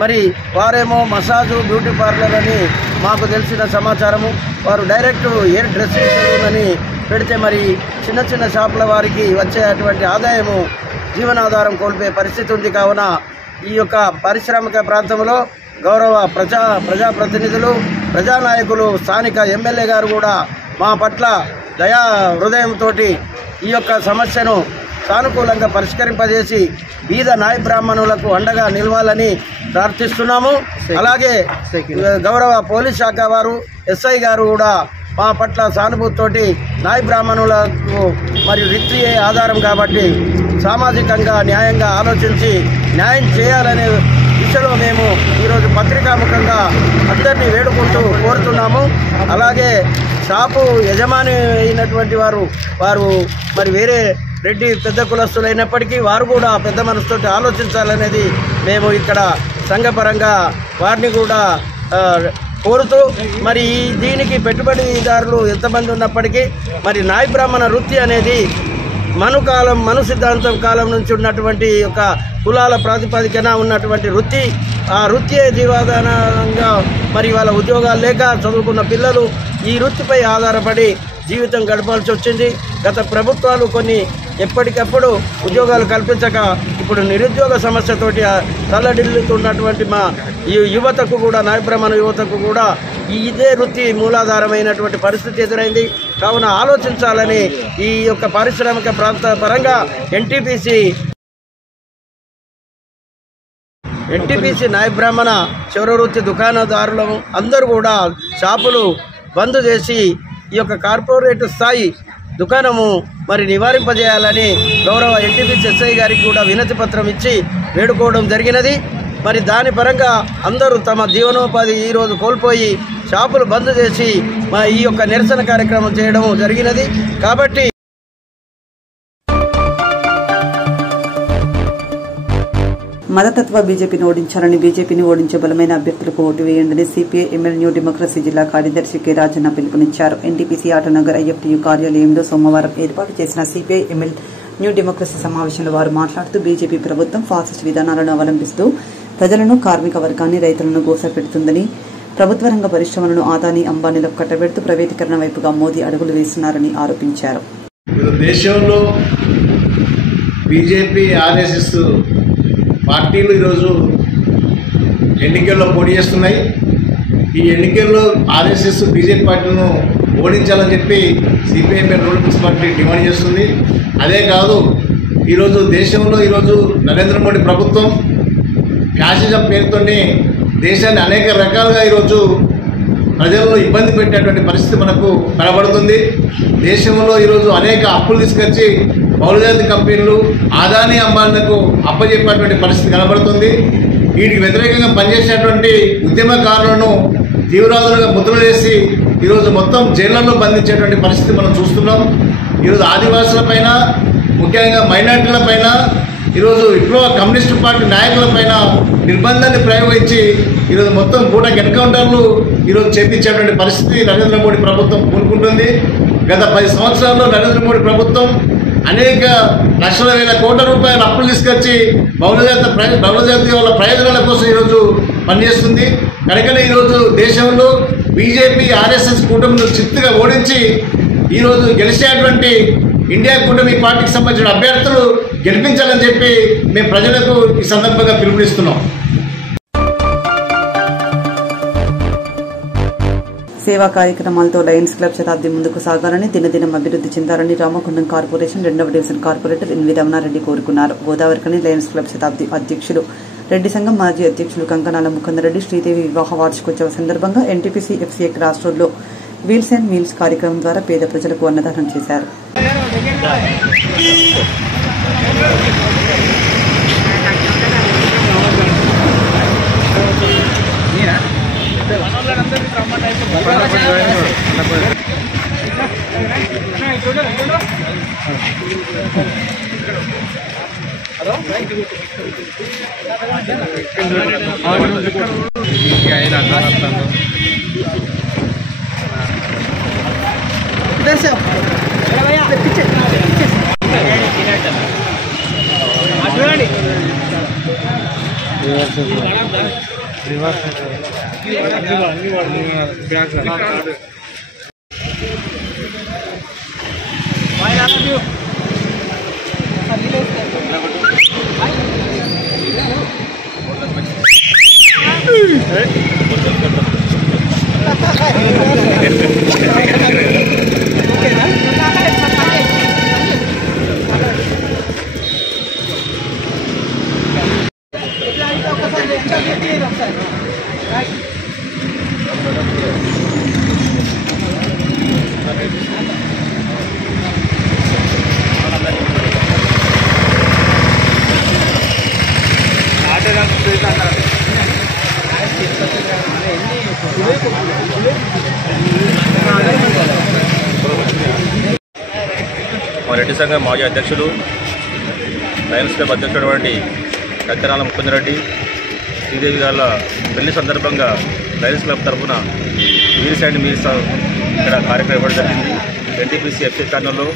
మరి వారేమో మసాజు బ్యూటీ పార్లర్ అని మాకు తెలిసిన సమాచారము, వారు డైరెక్ట్ హెయిర్ డ్రెస్సింగ్ సెలూన్ అని పెడితే మరి చిన్న చిన్న షాపుల వారికి వచ్చేటువంటి ఆదాయము జీవనాధారం కోల్పోయే పరిస్థితి ఉంది. కావున ఈ యొక్క పారిశ్రామిక ప్రాంతంలో గౌరవ ప్రజాప్రతినిధులు, ప్రజానాయకులు, స్థానిక ఎమ్మెల్యే గారు కూడా మా పట్ల దయా హృదయంతో ఈ యొక్క సమస్యను సానుకూలంగా పరిష్కరింపజేసి బీద నాయ బ్రాహ్మణులకు అండగా నిలవాలని ప్రార్థిస్తున్నాము. అలాగే గౌరవ పోలీస్ శాఖ వారు, ఎస్ఐ గారు కూడా మా పట్ల సానుభూతితోటి నాయ బ్రాహ్మణులకు మరియు వృత్తియే ఆధారం కాబట్టి సామాజికంగా న్యాయంగా ఆలోచించి న్యాయం చేయాలనే దిశలో మేము ఈరోజు పత్రికాముఖంగా అందరినీ వేడుకుంటూ కోరుతున్నాము. అలాగే షాపు యజమాని అయినటువంటి వారు మరి వేరే రెడ్డి పెద్ద కులస్తులైనప్పటికీ వారు కూడా పెద్ద మనసుతో ఆలోచించాలనేది మేము ఇక్కడ సంఘపరంగా వారిని కూడా కోరుతూ మరి దీనికి పెట్టుబడిదారులు ఎంతమంది ఉన్నప్పటికీ మరి నాయ బ్రాహ్మణ వృత్తి అనేది మను సిద్ధాంతం కాలం నుంచి ఉన్నటువంటి యొక్క కులాల ప్రాతిపదికన ఉన్నటువంటి వృత్తి, ఆ వృత్తియే జీవాధారంగా మరి వాళ్ళ ఉద్యోగాలు లేక చదువుకున్న పిల్లలు ఈ వృత్తిపై ఆధారపడి జీవితం గడపాల్సి వచ్చింది. గత ప్రభుత్వాలు కొన్ని ఎప్పటికప్పుడు ఉద్యోగాలు కల్పించక ఇప్పుడు నిరుద్యోగ సమస్యతోటి తల్లడిల్లుతున్నటువంటి మా ఈ యువతకు కూడా నాయ బ్రాహ్మణ యువతకు కూడా ఇదే వృత్తి మూలాధారమైనటువంటి పరిస్థితి ఎదురైంది. కావున ఆలోచించాలని ఈ యొక్క పారిశ్రామిక ప్రాంత పరంగా ఎన్టీపీసీ నాయ బ్రాహ్మణ చివరవృత్తి దుకాణదారులు అందరూ కూడా షాపులు బంద్ చేసి ఈ యొక్క కార్పొరేట్ స్థాయి దుకాణము మరి నివారింపజేయాలని గౌరవ ఎన్టీపీసీ ఎస్ఐ గారికి కూడా వినతి పత్రం ఇచ్చి వేడుకోవడం జరిగినది. మరి దాని పరంగా అందరూ తమ జీవనోపాధి ఈరోజు కోల్పోయి షాపులు బంద్ చేసి ఈ యొక్క నిరసన కార్యక్రమం చేయడం జరిగినది. కాబట్టి మతతత్వ బీజేపీని ఓడించాలని, బీజేపీని ఓడించే బలమైన అభ్యర్థులకు ఓటు వేయండి సిపిఐ ఎంఎల్ న్యూ డెమోక్రసీ జిల్లా కార్యదర్శి కె రాజన్న పిలుపునిచ్చారు. ఎన్టీపీసీ ఆటోనగర్ ఐఎఫ్టీయూ కార్యాలయంలో సోమవారం ఏర్పాటు చేసిన సిపిఐ ఎంఎల్ న్యూ డెమోక్రసీ సమావేశంలో వారు మాట్లాడుతూ బీజేపీ ప్రభుత్వం ఫాసిస్ట్ విధానాలను అవలంబిస్తూ ప్రజలను, కార్మిక వర్గాన్ని, రైతులను గోసపెడుతుందని, ప్రభుత్వ రంగ పరిశ్రమలను ఆదాని, అంబానీలకు కట్టబెడుతూ ప్రైవేటీకరణ వైపుగా మోదీ అడుగులు వేస్తున్నారని ఆరోపించారు. దేశంలో బీజేపీ ఆర్ఎస్ఎస్ పార్టీలు ఈరోజు ఎన్నికల్లో పోటీ చేస్తున్నాయి. ఈ ఎన్నికల్లో ఆర్ఎస్ఎస్ బీజేపీ పార్టీలను ఓడించాలని చెప్పి సిపిఐఎంఎల్ రూలింగ్ పార్టీ డిమాండ్ చేస్తుంది. అదే కాదు, ఈరోజు దేశంలో ఈరోజు నరేంద్ర మోడీ ప్రభుత్వం ఫ్యాసిజం పేరుతోనే దేశాన్ని అనేక రకాలుగా ఈరోజు ప్రజలను ఇబ్బంది పెట్టేటువంటి పరిస్థితి మనకు కనబడుతుంది. దేశంలో ఈరోజు అనేక అప్పులు తీసుకొచ్చి బహుళజాతి కంపెనీలు, ఆదాని, అంబానీలకు అప్పచెప్పేటువంటి పరిస్థితి కనబడుతుంది. వీటికి వ్యతిరేకంగా పనిచేసేటువంటి ఉద్యమకారులను తీవ్రవాదులుగా ముద్రలు వేసి ఈరోజు మొత్తం జైళ్లలో బంధించేటువంటి పరిస్థితి మనం చూస్తున్నాం. ఈరోజు ఆదివాసులపైన, ముఖ్యంగా మైనార్టీలపైన, ఈరోజు విప్లవ కమ్యూనిస్టు పార్టీ నాయకులపైన నిర్బంధాన్ని ప్రయోగించి ఈరోజు మొత్తం పూటకి ఎన్కౌంటర్లు ఈరోజు చేపించేటువంటి పరిస్థితి నరేంద్ర మోడీ ప్రభుత్వం పూనుకుంటుంది. గత 10 సంవత్సరాల్లో నరేంద్ర మోడీ ప్రభుత్వం అనేక లక్షల వేల కోట్ల రూపాయల అప్పులు తీసుకొచ్చి బహుళజాతి వాళ్ళ ప్రయోజనాల కోసం ఈరోజు పనిచేస్తుంది. కనుకనే ఈరోజు దేశంలో బీజేపీ ఆర్ఎస్ఎస్ కూటమిని చిత్తుగా ఓడించి ఈరోజు గెలిచేటువంటి ఇండియా కూటమి పార్టీకి సంబంధించిన అభ్యర్థులు గెలిపించాలని చెప్పి మేము ప్రజలకు ఈ సందర్భంగా పిలుపునిస్తున్నాం. సేవా కార్యక్రమాలతో లయన్స్ క్లబ్ శతాబ్ది ముందుకు సాగాలని, దినదినం అభివృద్ధి చెందాలని రామగుండం కార్పొరేషన్ 2వ డివిజన్ కార్పొరేటర్ ఎన్వి రమణారెడ్డి కోరుకున్నారు. గోదావరికని లయన్స్ క్లబ్ శతాబ్ది అధ్యక్షులు, రెడ్డి సంఘం మాజీ అధ్యక్షులు కంకనాల ముకుందరెడ్డి శ్రీదేవి వివాహ వార్షికోత్సవ సందర్భంగా ఎన్టీపీసీ ఎఫ్సీఏ క్రాస్ రోడ్లో వీల్స్ అండ్ మీల్స్ కార్యక్రమం ద్వారా పేద ప్రజలకు అన్నదానం చేశారు. इधर से पीछे మా రెడ్డి సంఘం మాజీ అధ్యక్షుడు లయన్స్ క్లబ్ అధ్యక్షుడు కత్తెరాల ముకుందరెడ్డి శ్రీదేవి గారి పెళ్లి సందర్భంగా లయన్స్ క్లబ్ తరఫున మీల్స్ అండ్ మీల్స్ ఇక్కడ కార్యక్రమం ఇవ్వడం జరిగింది ఎన్టీపీసీ ఎఫ్సీ ఛానల్లో.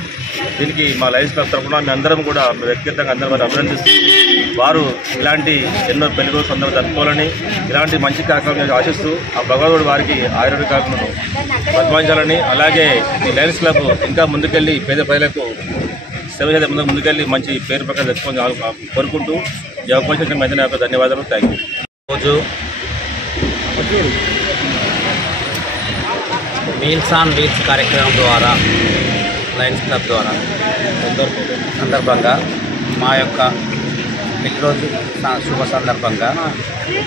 దీనికి మా లయన్స్ క్లబ్ తరఫున మేము అందరం కూడా వ్యక్తిగతంగా అందరం వారు అభినందిస్తూ వారు ఇలాంటి ఎన్నో పెళ్లి రోజు సందర్భం జరుపుకోవాలని ఇలాంటి మంచి కార్యక్రమం ఆశిస్తూ ఆ భగవంతుడు వారికి ఆయుర్వేద కార్యక్రమం ప్రతిపాదించాలని, అలాగే ఈ లయన్స్ క్లబ్ ఇంకా ముందుకెళ్ళి పేద ప్రజలకు సేవ చేసే ముందుకెళ్ళి మంచి పేరు ప్రకారం తెచ్చుకొని కోరుకుంటూ ఈ అవకాశం మీద నాకు ధన్యవాదాలు. Thank you. రోజు మీల్స్ ఆన్ వీల్స్ కార్యక్రమం ద్వారా లయన్స్ క్లబ్ ద్వారా సందర్భంగా మా యొక్క పెళ్లిరోజు శుభ సందర్భంగా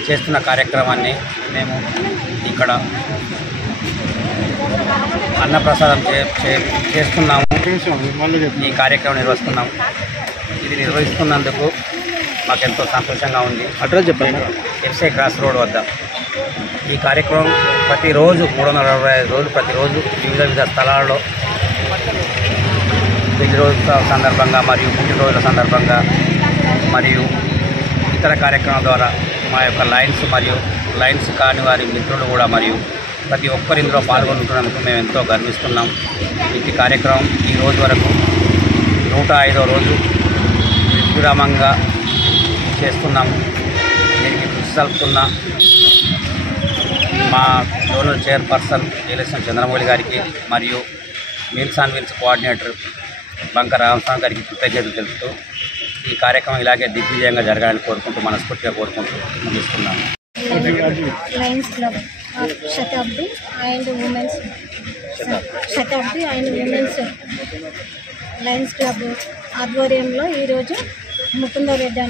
చేస్తున్న కార్యక్రమాన్ని మేము ఇక్కడ అన్నప్రసాదం చేస్తున్నాము. ఈ కార్యక్రమం నిర్వహిస్తున్నాము. ఇది నిర్వహిస్తున్నందుకు మాకెంతో సంతోషంగా ఉంది. అడ్రస్ చెప్పండి. ఎఫ్సీ క్రాస్ రోడ్ వద్ద ఈ కార్యక్రమం ప్రతిరోజు 365 రోజులు ప్రతిరోజు వివిధ స్థలాల్లో పెళ్లి రోజుల సందర్భంగా మరియు పుట్టినరోజుల సందర్భంగా మరియు ఇతర కార్యక్రమాల ద్వారా మా యొక్క లయన్స్ మరియు లయన్స్ కాని వారి మిత్రులు కూడా మరియు ప్రతి ఒక్కరు ఇందులో పాల్గొంటున్నందుకు మేము ఎంతో గర్విస్తున్నాం. ఈ కార్యక్రమం ఈ రోజు వరకు 105వ రోజు విరామంగా చేస్తున్నాము. దీనికి కృషి సల్పుతున్న మా జోనల్ చైర్పర్సన్ ఎలక్షన్ చంద్రమౌళి గారికి మరియు మీల్స్ ఆన్ వీల్స్ కోఆర్డినేటర్ బంక రామస్వామి గారికి కృతజ్ఞతలు తెలుపుతూ ఈ కార్యక్రమం ఇలాగే దిగ్విజయంగా జరగాలని కోరుకుంటూ మనస్ఫూర్తిగా కోరుకుంటూ ముగిస్తున్నాను. Lions club Shatabdi and women's Lions club ఆధ్వర్యంలో ఈరోజు ముకుందరెడ్డి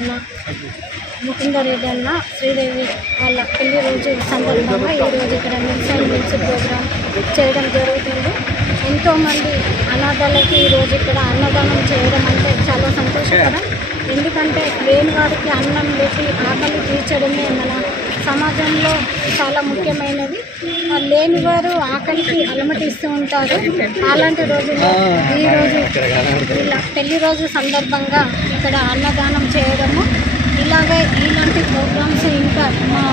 అన్న శ్రీదేవి వాళ్ళ పెళ్లి రోజు సందర్భంగా ఈరోజు ఇక్కడ మీల్స్ అండ్ మీల్స్ ప్రోగ్రాం చేయడం జరుగుతుంది. ఎంతోమంది అనాథాలకి ఈరోజు ఇక్కడ అన్నదానం చేయడం అంటే చాలా సంతోషకరం. ఎందుకంటే లేని వారికి అన్నం పెట్టి ఆకలి తీర్చడమే మన సమాజంలో చాలా ముఖ్యమైనది. లేని వారు ఆకలికి అలమటిస్తూ ఉంటారు. అలాంటి రోజుల్లో ఈరోజు ఇలా పెళ్లి రోజు సందర్భంగా ఇక్కడ అన్నదానం చేయడము, ఇలాగే ఇలాంటి ప్రోగ్రామ్స్ ఇంకా మా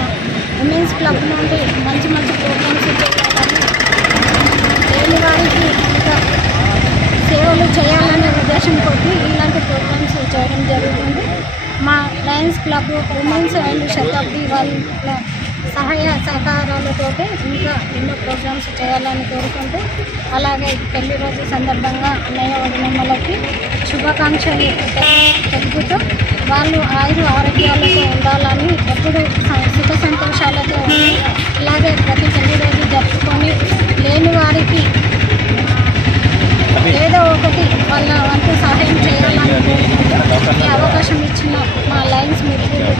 ఉమెన్స్ క్లబ్ నుండి మంచి ప్రోగ్రామ్స్ చేయాలని, లేని వారికి ఇంకా సేవలు చేయాలనే ఉద్దేశం కొద్ది ఇలాంటి ప్రోగ్రామ్స్ చేయడం జరుగుతుంది. మా లయన్స్ క్లబ్ ఉమెన్స్ అండ్ శతాబ్ది వాళ్ళ సహాయ సహకారాలతో ఇంకా ఎన్నో ప్రోగ్రామ్స్ చేయాలని కోరుకుంటూ, అలాగే పెళ్లి రోజు సందర్భంగా అన్నయ్య వదినమ్మలకి శుభాకాంక్షలు తెలుపుతూ వాళ్ళు ఆరోగ్యాలతో ఉండాలని, ఎప్పుడు సుఖ సంతోషాలతో అలాగే ప్రతి పెళ్లి రోజు జరుపుకొని లేని వారికి ఏదో ఒకటి వాళ్ళ వంతు సహాయం చేయాలని కోరుకుంటూ ఈ అవకాశం ఇచ్చిన మా లయన్స్ మిత్రులు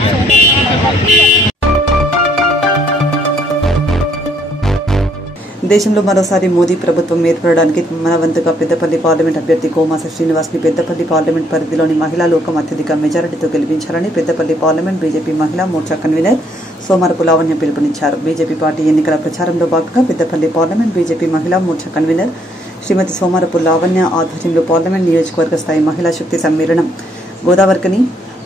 దేశంలో మరోసారి మోదీ ప్రభుత్వం ఏర్పడడానికి మన వంతుగా పెద్దపల్లి పార్లమెంట్ అభ్యర్థి కోమాస శ్రీనివాస్ని పెద్దపల్లి పార్లమెంట్ పరిధిలోని మహిళా లోకం అత్యధిక మెజారిటీతో గెలిపించాలని పెద్దపల్లి పార్లమెంట్ బీజేపీ మహిళా మోర్చా కన్వీనర్ సోమరపు లావణ్య పిలుపునిచ్చారు. బీజేపీ పార్టీ ఎన్నికల ప్రచారంలో భాగంగా పెద్దపల్లి పార్లమెంట్ బీజేపీ మహిళా మోర్చా కన్వీనర్ శ్రీమతి సోమారపు లావణ్య ఆధ్వర్యంలో పార్లమెంట్ నియోజకవర్గ స్థాయి మహిళా శక్తి సమ్మేళనం గోదావరికని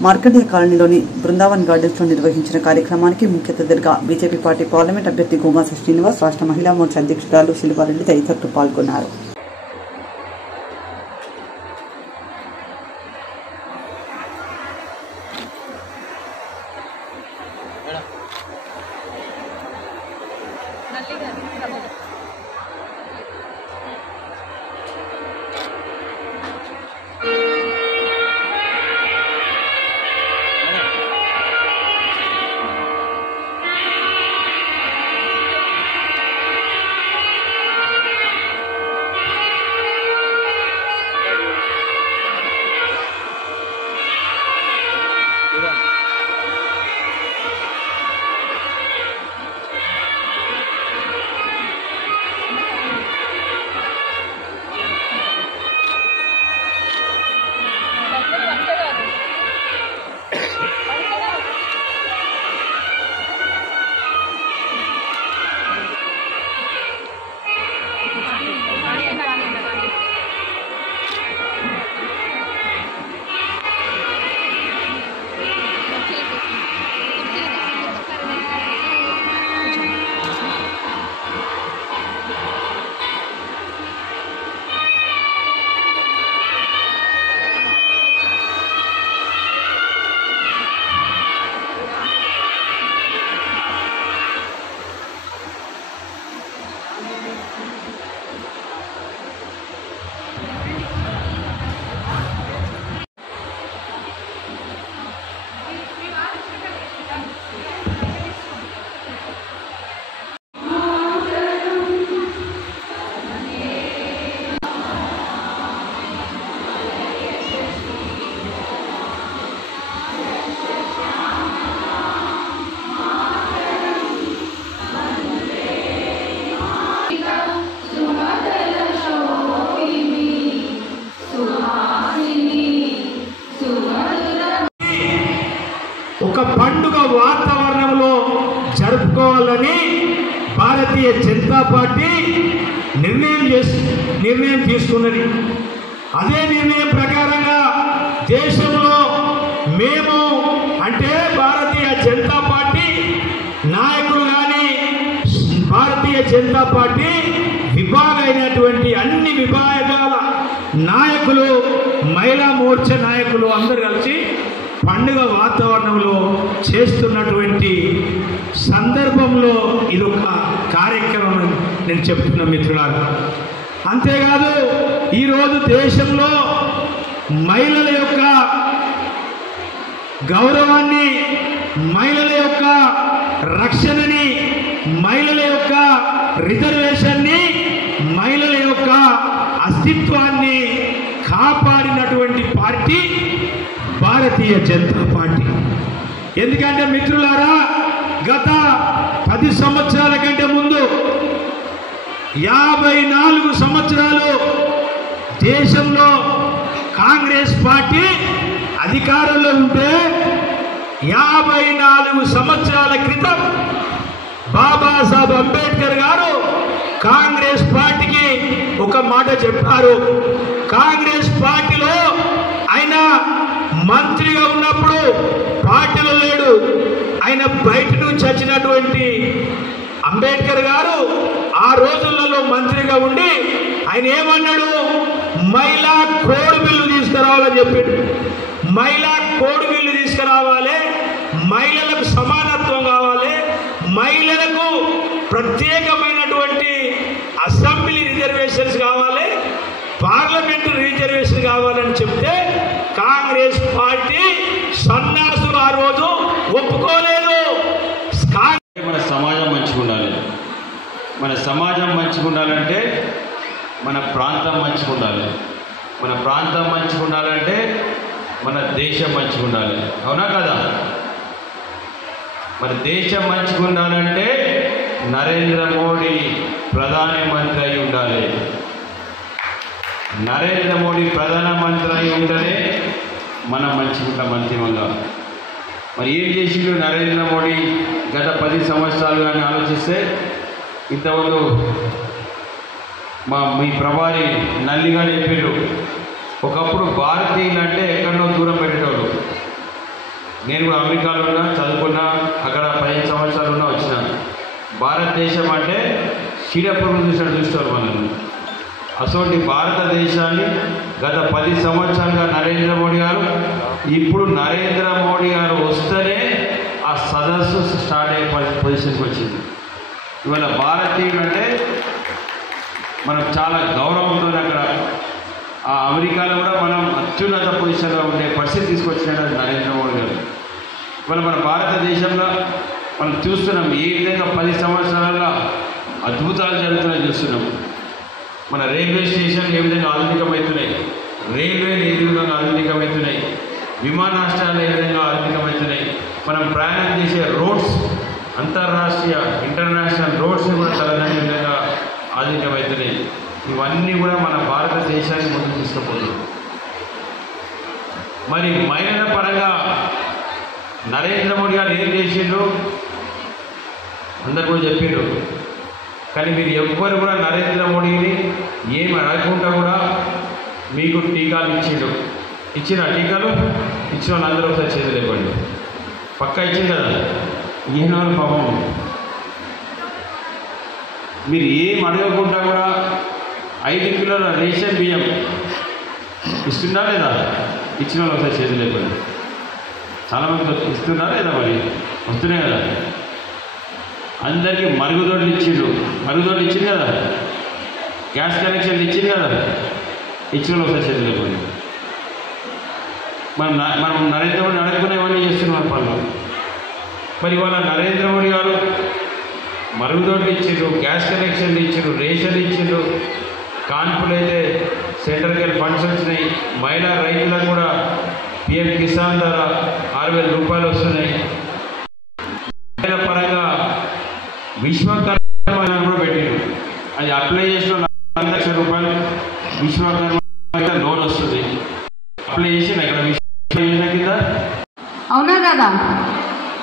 మార్కండేయ కాలనీలోని బృందావన్ గార్డెన్స్ లో నిర్వహించిన కార్యక్రమానికి ముఖ్య అతిథులుగా బీజేపీ పార్టీ పార్లమెంట్ అభ్యర్థి గోమాస శ్రీనివాస్, రాష్ట్ర మహిళా మోర్చా అధ్యక్షురాలు శిల్పారెడ్డి తదితరులు పాల్గొన్నారు. పండుగ వాతావరణంలో జరుపుకోవాలని భారతీయ జనతా పార్టీ నిర్ణయం తీసుకున్నది. అదే నిర్ణయం ప్రకారంగా దేశంలో మేము అంటే భారతీయ జనతా పార్టీ నాయకులు కానీ భారతీయ జనతా పార్టీ విభాగమైనటువంటి అన్ని విభాగాల నాయకులు, మహిళా మోర్చా నాయకులు అందరూ కలిసి పండుగ వాతావరణంలో చేస్తున్నటువంటి సందర్భంలో ఇది ఒక కార్యక్రమం నేను చెప్తున్నా మిత్రులారా. అంతేకాదు ఈరోజు దేశంలో మహిళల యొక్క గౌరవాన్ని, మహిళల యొక్క రక్షణని, మహిళల యొక్క రిజర్వేషన్ని, మహిళల యొక్క అస్తిత్వాన్ని కాపాడినటువంటి పార్టీ భారతీయ జనతా పార్టీ. ఎందుకంటే మిత్రులారా, గత 10 సంవత్సరాల కంటే ముందు 54 సంవత్సరాలు దేశంలో కాంగ్రెస్ పార్టీ అధికారంలో ఉంటే 54 సంవత్సరాల క్రితం బాబాసాహెబ్ అంబేద్కర్ గారు కాంగ్రెస్ పార్టీకి ఒక మాట చెప్పారు. కాంగ్రెస్ పార్టీలో ఆయన మంత్రిగా ఉన్నప్పుడు పార్టీలో లేడు, ఆయన బయట నుంచి వచ్చినటువంటి అంబేద్కర్ గారు ఆ రోజులలో మంత్రిగా ఉండి ఆయన ఏమన్నాడు, మహిళా కోడ్ బిల్లు తీసుకురావాలని చెప్పాడు. మహిళా కోడ్ బిల్లు తీసుకురావాలి, మహిళలకు సమానత్వం కావాలి, మహిళలకు ప్రత్యేకమైనటువంటి అసెంబ్లీ రిజర్వేషన్స్ కావాలి, పార్లమెంటరీ రిజర్వేషన్ కావాలని చెప్తే కాంగ్రెస్ పార్టీ సన్నాసులు ఆ రోజు ఒప్పుకోలేదు. మన సమాజం మంచిగా ఉండాలి. మన సమాజం మంచిగా ఉండాలంటే మన ప్రాంతం మంచిగా ఉండాలి. మన ప్రాంతం మంచిగా ఉండాలంటే మన దేశం మంచిగా ఉండాలి. అవునా కదా? మన దేశం మంచిగా ఉండాలంటే నరేంద్ర మోడీ ప్రధానమంత్రి అయి ఉండాలి. నరేంద్ర మోడీ ప్రధానమంత్రి అయి ఉంటేనే మనం మంచిగా ఉంటాం అంతిమంగా. మరి ఏం చేసిండు నరేంద్ర మోడీ గత 10 సంవత్సరాలు అని ఆలోచిస్తే, ఇంతకుముందు మీ ప్రభారి నల్లిగా చెప్పారు, ఒకప్పుడు భారతీయులు అంటే ఎక్కడో దూరం పెట్టేటోళ్ళు. నేను కూడా అమెరికాలో ఉన్నా, చదువుకున్నా, అక్కడ 15 సంవత్సరాలు ఉన్నా వచ్చిన. భారతదేశం అంటే చీడపురుగులు చూసేవారు మనల్ని. అసలు భారతదేశాన్ని గత 10 సంవత్సరాలుగా నరేంద్ర మోడీ గారు, ఇప్పుడు నరేంద్ర మోడీ గారు వస్తేనే ఆ సదస్సు స్టార్ట్ అయ్యే పొజిషన్కి వచ్చింది. ఇవాళ భారతీయులు అంటే మనం చాలా గౌరవంతో అక్కడ ఆ అమెరికాలో కూడా మనం అత్యున్నత పొజిషన్లో ఉండే పరిస్థితి తీసుకొచ్చినట్టు నరేంద్ర మోడీ గారు. ఇవాళ మన భారతదేశంలో మనం చూస్తున్నాం ఏ విధంగా 10 సంవత్సరాల అద్భుతాలు జరుగుతున్నాయి చూస్తున్నాం. మన రైల్వే స్టేషన్లు ఏ విధంగా ఆధునికమవుతున్నాయి, రైల్వేలు ఏ విధంగా ఆధునికమవుతున్నాయి, విమానాశ్రయాలు ఏ విధంగా ఆధునికమవుతున్నాయి, మనం ప్రయాణం చేసే రోడ్స్, అంతర్రాష్ట్రీయ ఇంటర్నేషనల్ రోడ్స్ కూడా తలదనే విధంగా ఆధునికమవుతున్నాయి. ఇవన్నీ కూడా మన భారతదేశాన్ని ముందుకు తీసుకుపోతుంది. మరి మహిళల పరంగా నరేంద్ర మోడీ గారు ఏం చేసిండ్రు అందరు కూడా చెప్పారు. కానీ మీరు ఎవ్వరు కూడా నరేంద్ర మోడీని ఏమి అడగకుండా కూడా మీకు టీకాలు ఇచ్చిండు. ఇచ్చిన టీకాలు ఇచ్చిన వాళ్ళందరూ ఒకసారి చేతులు ఇవ్వండి. పక్కా ఇచ్చింది కదా. ఈనాడు పాపం మీరు ఏం అడగకుండా కూడా 5 కిలోల రేషన్ బియ్యం ఇస్తున్నా లేదా? ఇచ్చిన వాళ్ళు ఒకసారి చేతులు ఇవ్వండి. చాలామంది ఇస్తున్నారా లేదా? మరి వస్తున్నాయి కదా. అందరికీ మరుగుదొడ్లు ఇచ్చిండు. మరుగుదొడ్లు ఇచ్చింది కదా. గ్యాస్ కనెక్షన్లు ఇచ్చింది కదా. ఇచ్చిన వాళ్ళు ఒకసారి చేతులు ఇవ్వండి. మనం నరేంద్ర మోడీ అడగకునేవన్నీ చేస్తున్నాం పనులు. మరి ఇవాళ నరేంద్ర మోడీ గారు మరుగుదొడ్లు ఇచ్చిండ్రు, గ్యాస్ కనెక్షన్లు ఇచ్చిండ్రు, రేషన్ ఇచ్చిండ్రు, కాన్పులు అయితే సెంట్రల్కి వెళ్ళి ఫండ్స్ వచ్చినాయి. మహిళా రైతులకు కూడా PM కిసాన్ ద్వారా 6,000 రూపాయలు వస్తున్నాయి. మహిళల పరంగా విశ్వకర్మ కూడా పెట్టిండు. అది అప్లై చేసిన 4 లక్షల రూపాయలు విశ్వకర్మ లోన్ వస్తుంది. అప్లై చేసి ఇక్కడ విశ్వ కింద. అవునా కదా?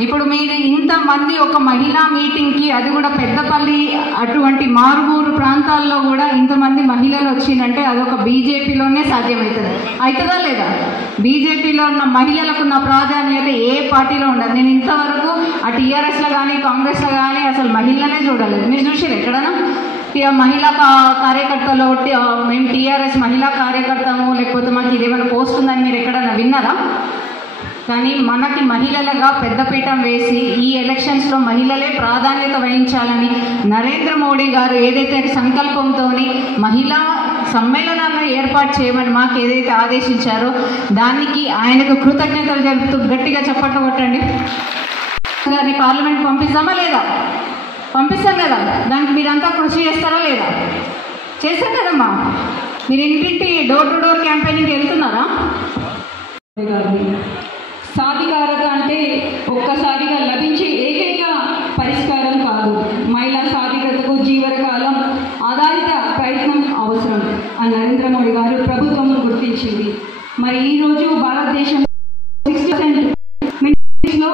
ఇప్పుడు మీరు ఇంతమంది ఒక మహిళా మీటింగ్కి, అది కూడా పెద్దపల్లి అటువంటి మారుమూరు ప్రాంతాల్లో కూడా ఇంతమంది మహిళలు వచ్చిందంటే అదొక బీజేపీలోనే సాధ్యమవుతుంది. అవుతుందా లేదా? బీజేపీలో ఉన్న మహిళలకు ఉన్న ప్రాధాన్యత ఏ పార్టీలో ఉండదు. నేను ఇంతవరకు ఆ టీఆర్ఎస్లో కానీ కాంగ్రెస్లో కానీ అసలు మహిళలనే చూడలేదు. మీరు చూసారు ఎక్కడన్నా? ఇక మహిళా కార్యకర్తలు మేము టీఆర్ఎస్ మహిళా కార్యకర్తము లేకపోతే మాకు ఇదేమైనా పోస్ట్ ఉందని మీరు ఎక్కడన్నా విన్నారా? కానీ మనకి మహిళలుగా పెద్దపీఠం వేసి ఈ ఎలక్షన్స్లో మహిళలే ప్రాధాన్యత వహించాలని నరేంద్ర మోడీ గారు ఏదైతే సంకల్పంతో మహిళా సమ్మేళనాలను ఏర్పాటు చేయమని మాకు ఏదైతే ఆదేశించారో దానికి ఆయనకు కృతజ్ఞతలు జరుపుతూ గట్టిగా చప్పట్లు కొట్టండి. గారిని పార్లమెంట్ పంపిస్తామా లేదా? పంపిస్తాం కదా. దానికి మీరంతా కృషి చేస్తారా లేదా? చేస్తారు కదమ్మా. మీరు ఇంటింటి డోర్ టు డోర్ క్యాంపెయినింగ్కి వెళ్తున్నారా? సాధికారత అంటే ఒక్కసారిగా లభించే ఏకైక పరిష్కారం కాదు. మహిళా సాధికారతకు జీవనకాలం ఆధారిత ప్రయత్నం అవసరం అని నరేంద్ర మోడీ గారు ప్రభుత్వం గుర్తించింది. మరి ఈరోజు భారతదేశం 60% మినిస్ట్రీస్లో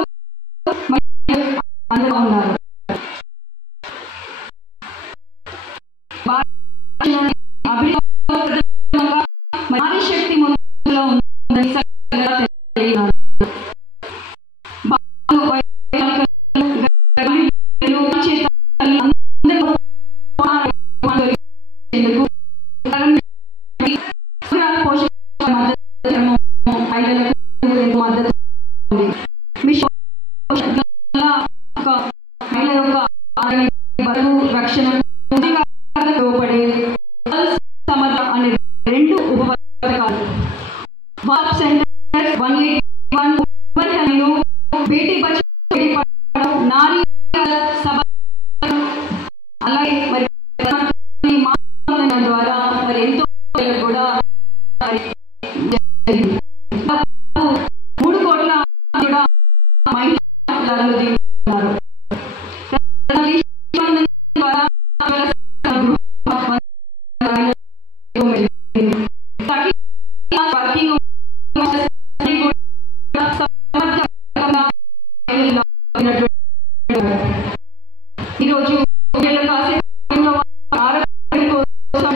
అందులో ఉన్నారు. నారీ శక్తి ముందులో ఉందని రక్షణ అనే 2 ఉప పథకాలు వాప్ సెంటర్ 181 బేటీ బచావో బేటీ పఢావో నారీ సభ అలాగే మరి ద్వారా మరి ఎంతో కూడా 3 కోట్ల కూడా మహిళలు దిగుతున్నారు. ఈరోజు ఆరోగ్యం కోసం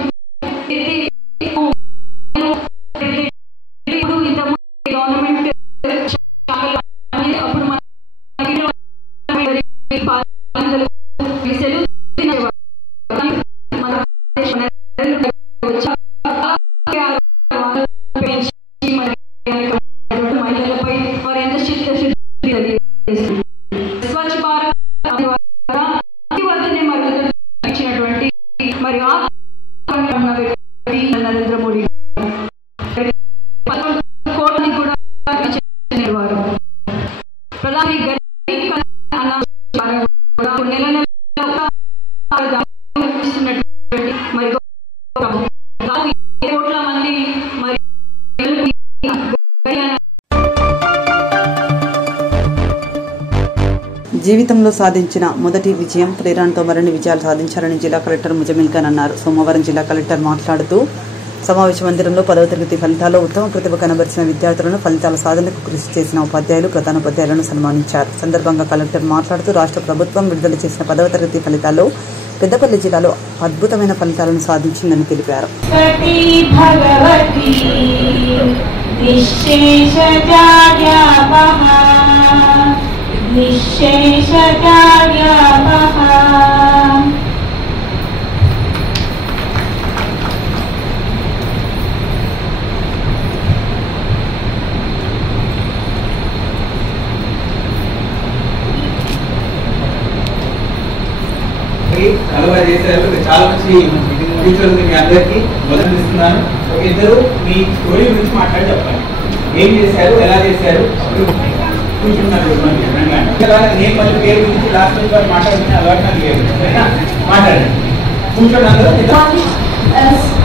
నరేంద్ర మోడీ కోట్లని కూడా వారు ప్రధాని నెల మరి కోట్ల మంది మరి జీవితంలో సాధించిన మొదటి విజయం ప్రేరణతో మరిన్ని విజయాలు సాధించాలని జిల్లా కలెక్టర్ ముజమిల్ ఖాన్ అన్నారు. సోమవారం జిల్లా కలెక్టర్ మాట్లాడుతూ సమావేశ మందిరంలో 10వ తరగతి ఫలితాల్లో ఉత్తమ ప్రతిభ కనబరిచిన విద్యార్థులను ఫలితాల సాధనకు కృషి చేసిన ఉపాధ్యాయులు ప్రధానోపాధ్యాయులను సన్మానించారు. సందర్భంగా కలెక్టర్ మాట్లాడుతూ రాష్ట్ర ప్రభుత్వం విడుదల చేసిన 10వ తరగతి ఫలితాల్లో పెద్దపల్లి జిల్లాలో అద్భుతమైన ఫలితాలను సాధించిందని తెలిపారు. నలుగురు చేశారు. చాలా మంచి ఫ్యూచర్ ఉంది మీ అందరికీ. మొదలు ఇస్తున్నాను. ఇద్దరు మీ స్టోరీ గురించి మాట్లాడి చెప్పండి. ఏం చేశారు, ఎలా చేశారు, కూర్చున్నారు. నేను మళ్ళీ పేరు గురించి లాస్ట్ నుంచి వాళ్ళు మాట్లాడుతున్న అలవాటు నాకు లేదు. మాట్లాడండి, కూర్చోండి అందరూ.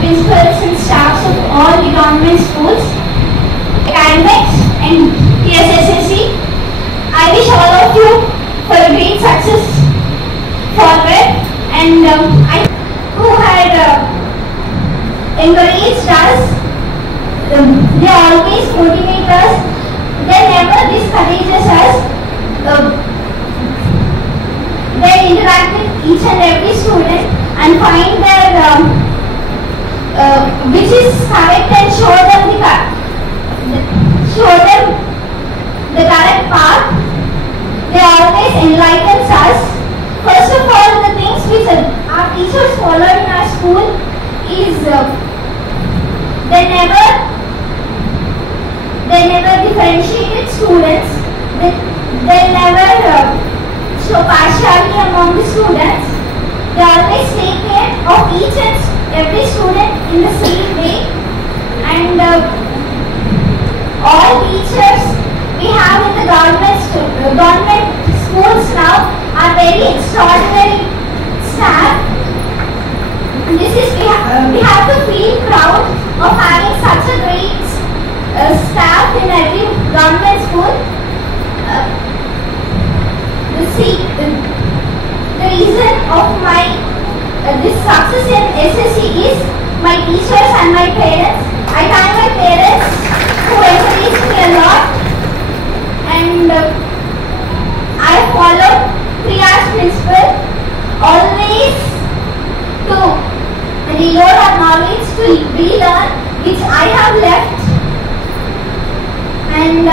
Principals and staffs of all the government schools, academics and PSSSC, I wish all of you for a great success forward, and who had encouraged us, they always motivate us, they never discourages us, they interact with each and every student and find their which is correct and show them the correct path. They always enlightens us. First of all, the things which our teachers follow in our school is they never differentiated students. They never show partiality among the students. They always take care of each and every student in the same way. And all teachers we have in the government schools now are very extraordinary staff. We have to feel proud of having such a great staff in every government school. The reason of my this success in SSC is my teachers and my parents. I thank my parents who encouraged me a lot, and I followed 3 R's principle, always to reload our knowledge, to relearn which I have left. And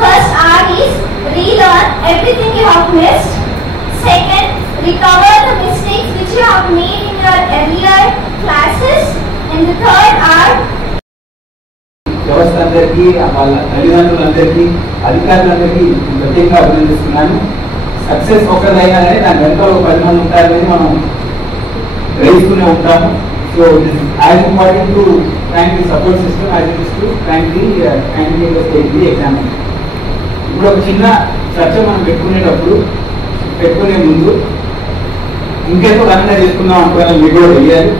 first R is relearn everything you have missed. Second, recover the mistakes which you have made in your earlier classes. And the third R, వ్యవస్థ అందరికీ, వాళ్ళ తల్లిదండ్రులందరికీ, అధికారులందరికీ ప్రత్యేకంగా అభినందిస్తున్నాను. Success ఒక్కదైనా కానీ దాని వెనకాల 10 మంది ఉంటారనేది మనం గ్రహిస్తూనే ఉంటాము. So as important to thank the support system, as it is to thank the exam. ఇప్పుడు ఒక చిన్న చర్చ మనం పెట్టుకునే ముందు ఇంకెంతో ఘనంగా చేసుకుందాం అనుకోవాలని మీకు కూడా తెలియాలి.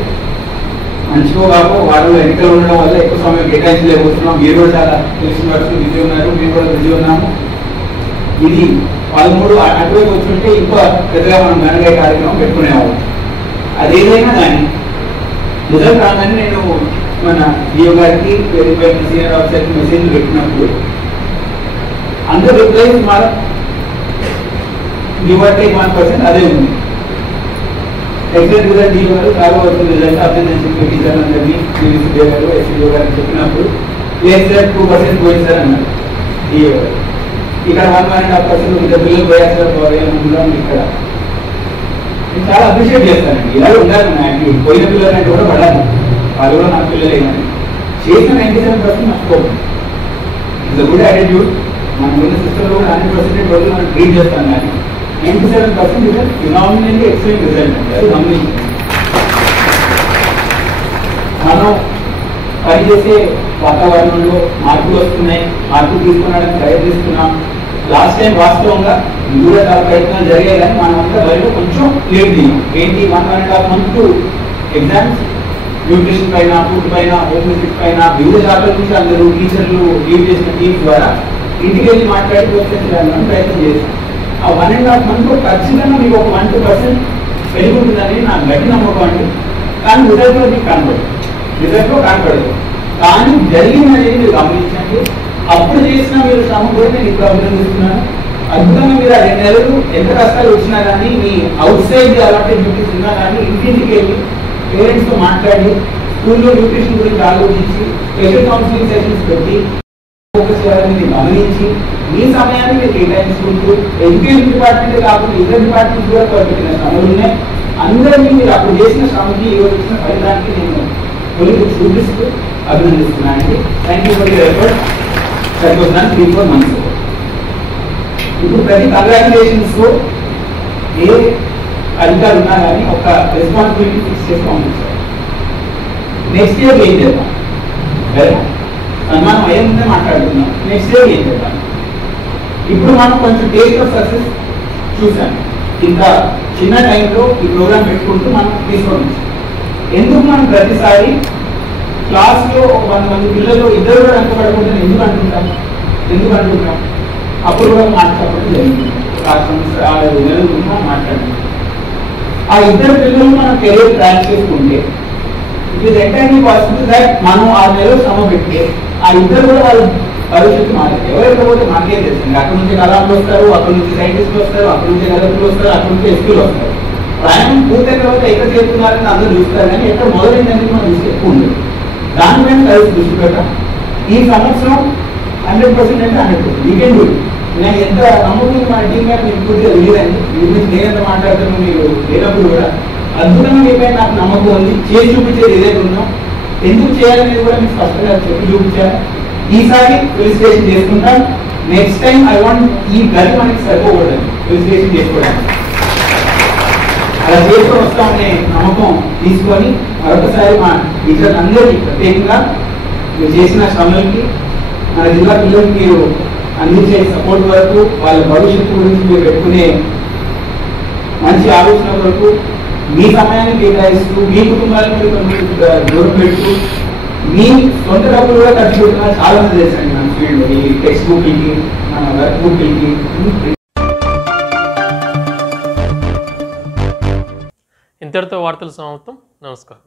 మంచిగా కాకపో వాటిలో ఎన్నికలు ఉండడం వల్ల ఎక్కువ సమయం కేటాయించలేకపోతున్నాం. మీరు కూడా చాలా తెలిసిన వరకు బిజీ ఉన్నారు, మేము కూడా బిజీ ఉన్నాము. ఇది 13 అటువైపు వచ్చుంటే ఇంకా పెద్దగా మనం ఘనంగా కార్యక్రమం పెట్టుకునేవాళ్ళం. అదేదైనా కానీ రిజల్ట్ రాగానే నేను మన డిఓ గారికి సీనియర్ ఆఫీసర్కి మెసేజ్లు పెట్టినప్పుడు అందరూ రిప్లైస్ మాత్రం గివ్ ఆర్ టేక్ 1% అదే ఉంది. ఎగ్జాక్ట్ రిజల్ట్ డిఓ గారు చాలా వస్తుంది రిజల్ట్ అభినందన టీచర్ అందరినీ డిఓ గారు ఎస్డిఓ గారు చెప్పినప్పుడు ఎగ్జాక్ట్ 2% పోయింది సార్ అన్నారు డిఓ గారు. ఇక్కడ 1.5% ఇంకా పిల్లలు పోయాల్సిన ఇక్కడ నేను చాలా అప్రిషియేట్ చేస్తానండి. ఇలా ఉండాలి మన యాక్టివిటీ. పోయిన పిల్లలు అంటే కూడా పడాలి, వాళ్ళు కూడా నా పిల్లలే కానీ చేసిన 97% మర్చిపోతుంది. It's a good attitude. మనం ఉన్న సిస్టంలో కూడా 100% రోజులు మనం ట్రీట్ చేస్తాం కానీ 97% ఫినామినల్లీ ఎక్సలెంట్ రిజల్ట్ అంటే అది గమనించాలి. పనిచేసే వాతావరణంలో మార్పులు వస్తున్నాయి, మార్పులు తీసుకురావడానికి ప్రయత్నిస్తున్నాం. లాస్ట్ టైం వాస్తవంగా కూడా చాలా ప్రయత్నాలు జరిగాయి, కానీ మనమంతా బయట కొంచెం లేట్ దిగాం. ఏంటి 1.5 months ఎగ్జామ్స్, న్యూట్రిషన్ పైన, ఫుడ్ పైన, హోమ్ విజిట్ పైన వివిధ శాఖల నుంచి అందరూ టీచర్లు లీడ్ చేసిన టీమ్స్ ద్వారా ఇంటికి వెళ్ళి మాట్లాడి ప్రోత్సహించడానికి చేయాలని ప్రయత్నం చేశాం. ఆ 1.5 months ఖచ్చితంగా మీకు ఒక 1-2% పెరుగుతుందని నాకు గట్టి నమ్మకం అండి. కానీ రిజల్ట్లో మీకు కనపడదు. కానీ జరిగిందనేది మీరు గమనించండి. అప్పుడు చేసిన మీరు శ్రమ కూడా నేను ఇప్పుడు అభినందిస్తున్నాను. అద్భుతంగా మీరు ఆ 2 నెలలు ఎంత కష్టాలు వచ్చినా కానీ మీ అవుట్ సైడ్ అలాంటి డ్యూటీస్ ఉన్నా కానీ ఇంటింటికి వెళ్ళి పేరెంట్స్తో మాట్లాడి స్కూల్లో న్యూట్రిషన్ గురించి ఆలోచించి స్పెషల్ కౌన్సిలింగ్ సెషన్స్ పెట్టి ఫోకస్ చేయాలని గమనించి మీ సమయాన్ని మీరు కేటాయించుకుంటూ ఎడ్యుకేషన్ డిపార్ట్మెంట్ కాకుండా ఇతర డిపార్ట్మెంట్స్ కూడా పెట్టిన శ్రమలు ఉన్నాయి. అందరినీ మీరు అప్పుడు చేసిన శ్రమకి ఈ రోజు వచ్చిన ఫలితానికి నేను కొలికి చూపిస్తూ అభినందిస్తున్నానండి. Thank you for your effort. సరిపోతున్నాను 3-4 months. ఇప్పుడు ప్రతి కంగ్రాచులేషన్స్ ఏ అధికారులు ఉన్నా కానీ ఒక రెస్పాన్సిబిలిటీ ఫిక్స్ చేసి పంపించారు. నెక్స్ట్ ఇయర్ ఏం చేద్దాం, సన్మానం అయ్యే ముందే మాట్లాడుతున్నాం. నెక్స్ట్ ఇయర్ ఏం చేద్దాం. ఇప్పుడు మనం కొంచెం టేస్ట్ ఆఫ్ సక్సెస్ చూసాం. ఇంకా చిన్న టైంలో ఈ ప్రోగ్రామ్ పెట్టుకుంటూ మనం తీసుకోవచ్చు. ఎందుకు మనం ప్రతిసారి క్లాస్లో ఒక 100 మంది పిల్లలు ఇద్దరు కూడా వెనకబడకుండా ఎందుకు అంటున్నాం? అప్పుడు కూడా మాట్లాడడం జరిగింది. 6 నెలలు మాట్లాడుతున్నాం. ఆ ఇద్దరు పిల్లలు మనం కెరీర్ ట్రాక్ చేసుకుంటే it is entirely possible that మనం 6 నెలలు శ్రమ పెడితే ఆ ఇద్దరు కూడా వాళ్ళ భవిష్యత్తు మారింది. ఎవరైతే పోతే మనకే తెలిసింది. అక్కడ నుంచి కళాకులు వస్తారు, అక్కడ నుంచి సైంటిస్టులు వస్తారు, అక్కడ నుంచి గలకులు వస్తారు, అక్కడ నుంచి ఎస్పీలు వస్తారు. ప్రయాణం పూర్తయిన తర్వాత ఎక్కడ చేరుతున్నారని అందరూ చూస్తారు, కానీ ఎక్కడ మొదలైందని మనం దృష్టి ఎక్కువ ఉండదు. దానిపైన కలిసి దృష్టి పెట్టాం. ఈ సంవత్సరం 100% అంటే 100%. You can do. నేను ఎంత నమ్మకం మన టీం గారు మీకు పూర్తిగా తెలియదండి. మీ గురించి నేనెంత మాట్లాడుతున్నాను మీరు లేనప్పుడు కూడా అద్భుతంగా మీపై నాకు నమ్మకం ఉంది. చేసి చూపించేది ఏదైతే ఉందో ఎందుకు చేయాలనేది కూడా మీకు స్పష్టంగా చెప్పి చూపించాను. ఈసారి రిజిస్ట్రేషన్ చేసుకుంటాం. నెక్స్ట్ టైం ఐ వాంట్ ఈ గది మనకి సరిపోకూడదు రిజిస్ట్రేషన్ చేసుకోవడానికి. అలా చేసుకొని వస్తామనే నమ్మకం తీసుకొని మరొకసారి మా టీచర్స్ అందరికీ ప్రత్యేకంగా మీరు చేసిన శ్రమలకి, మన జిల్లా పిల్లలకి మీరు అందించే సపోర్ట్ వరకు, వాళ్ళ భవిష్యత్తు గురించి మీరు పెట్టుకునే మంచి ఆలోచన వరకు మీ సమయాన్ని కేటాయిస్తూ, మీ కుటుంబాలను మీరు దూరం పెడుతూ, మీ సొంత డబ్బులు కూడా ఖర్చు పెడుతున్నా చాలా మంది చేశాను మన ఫీల్డ్లో. ఈ టెక్స్ట్ బుక్లకి, మన వర్క్ బుక్లకి. ఇంతటితో వార్తలు సమాప్తం. నమస్కారం.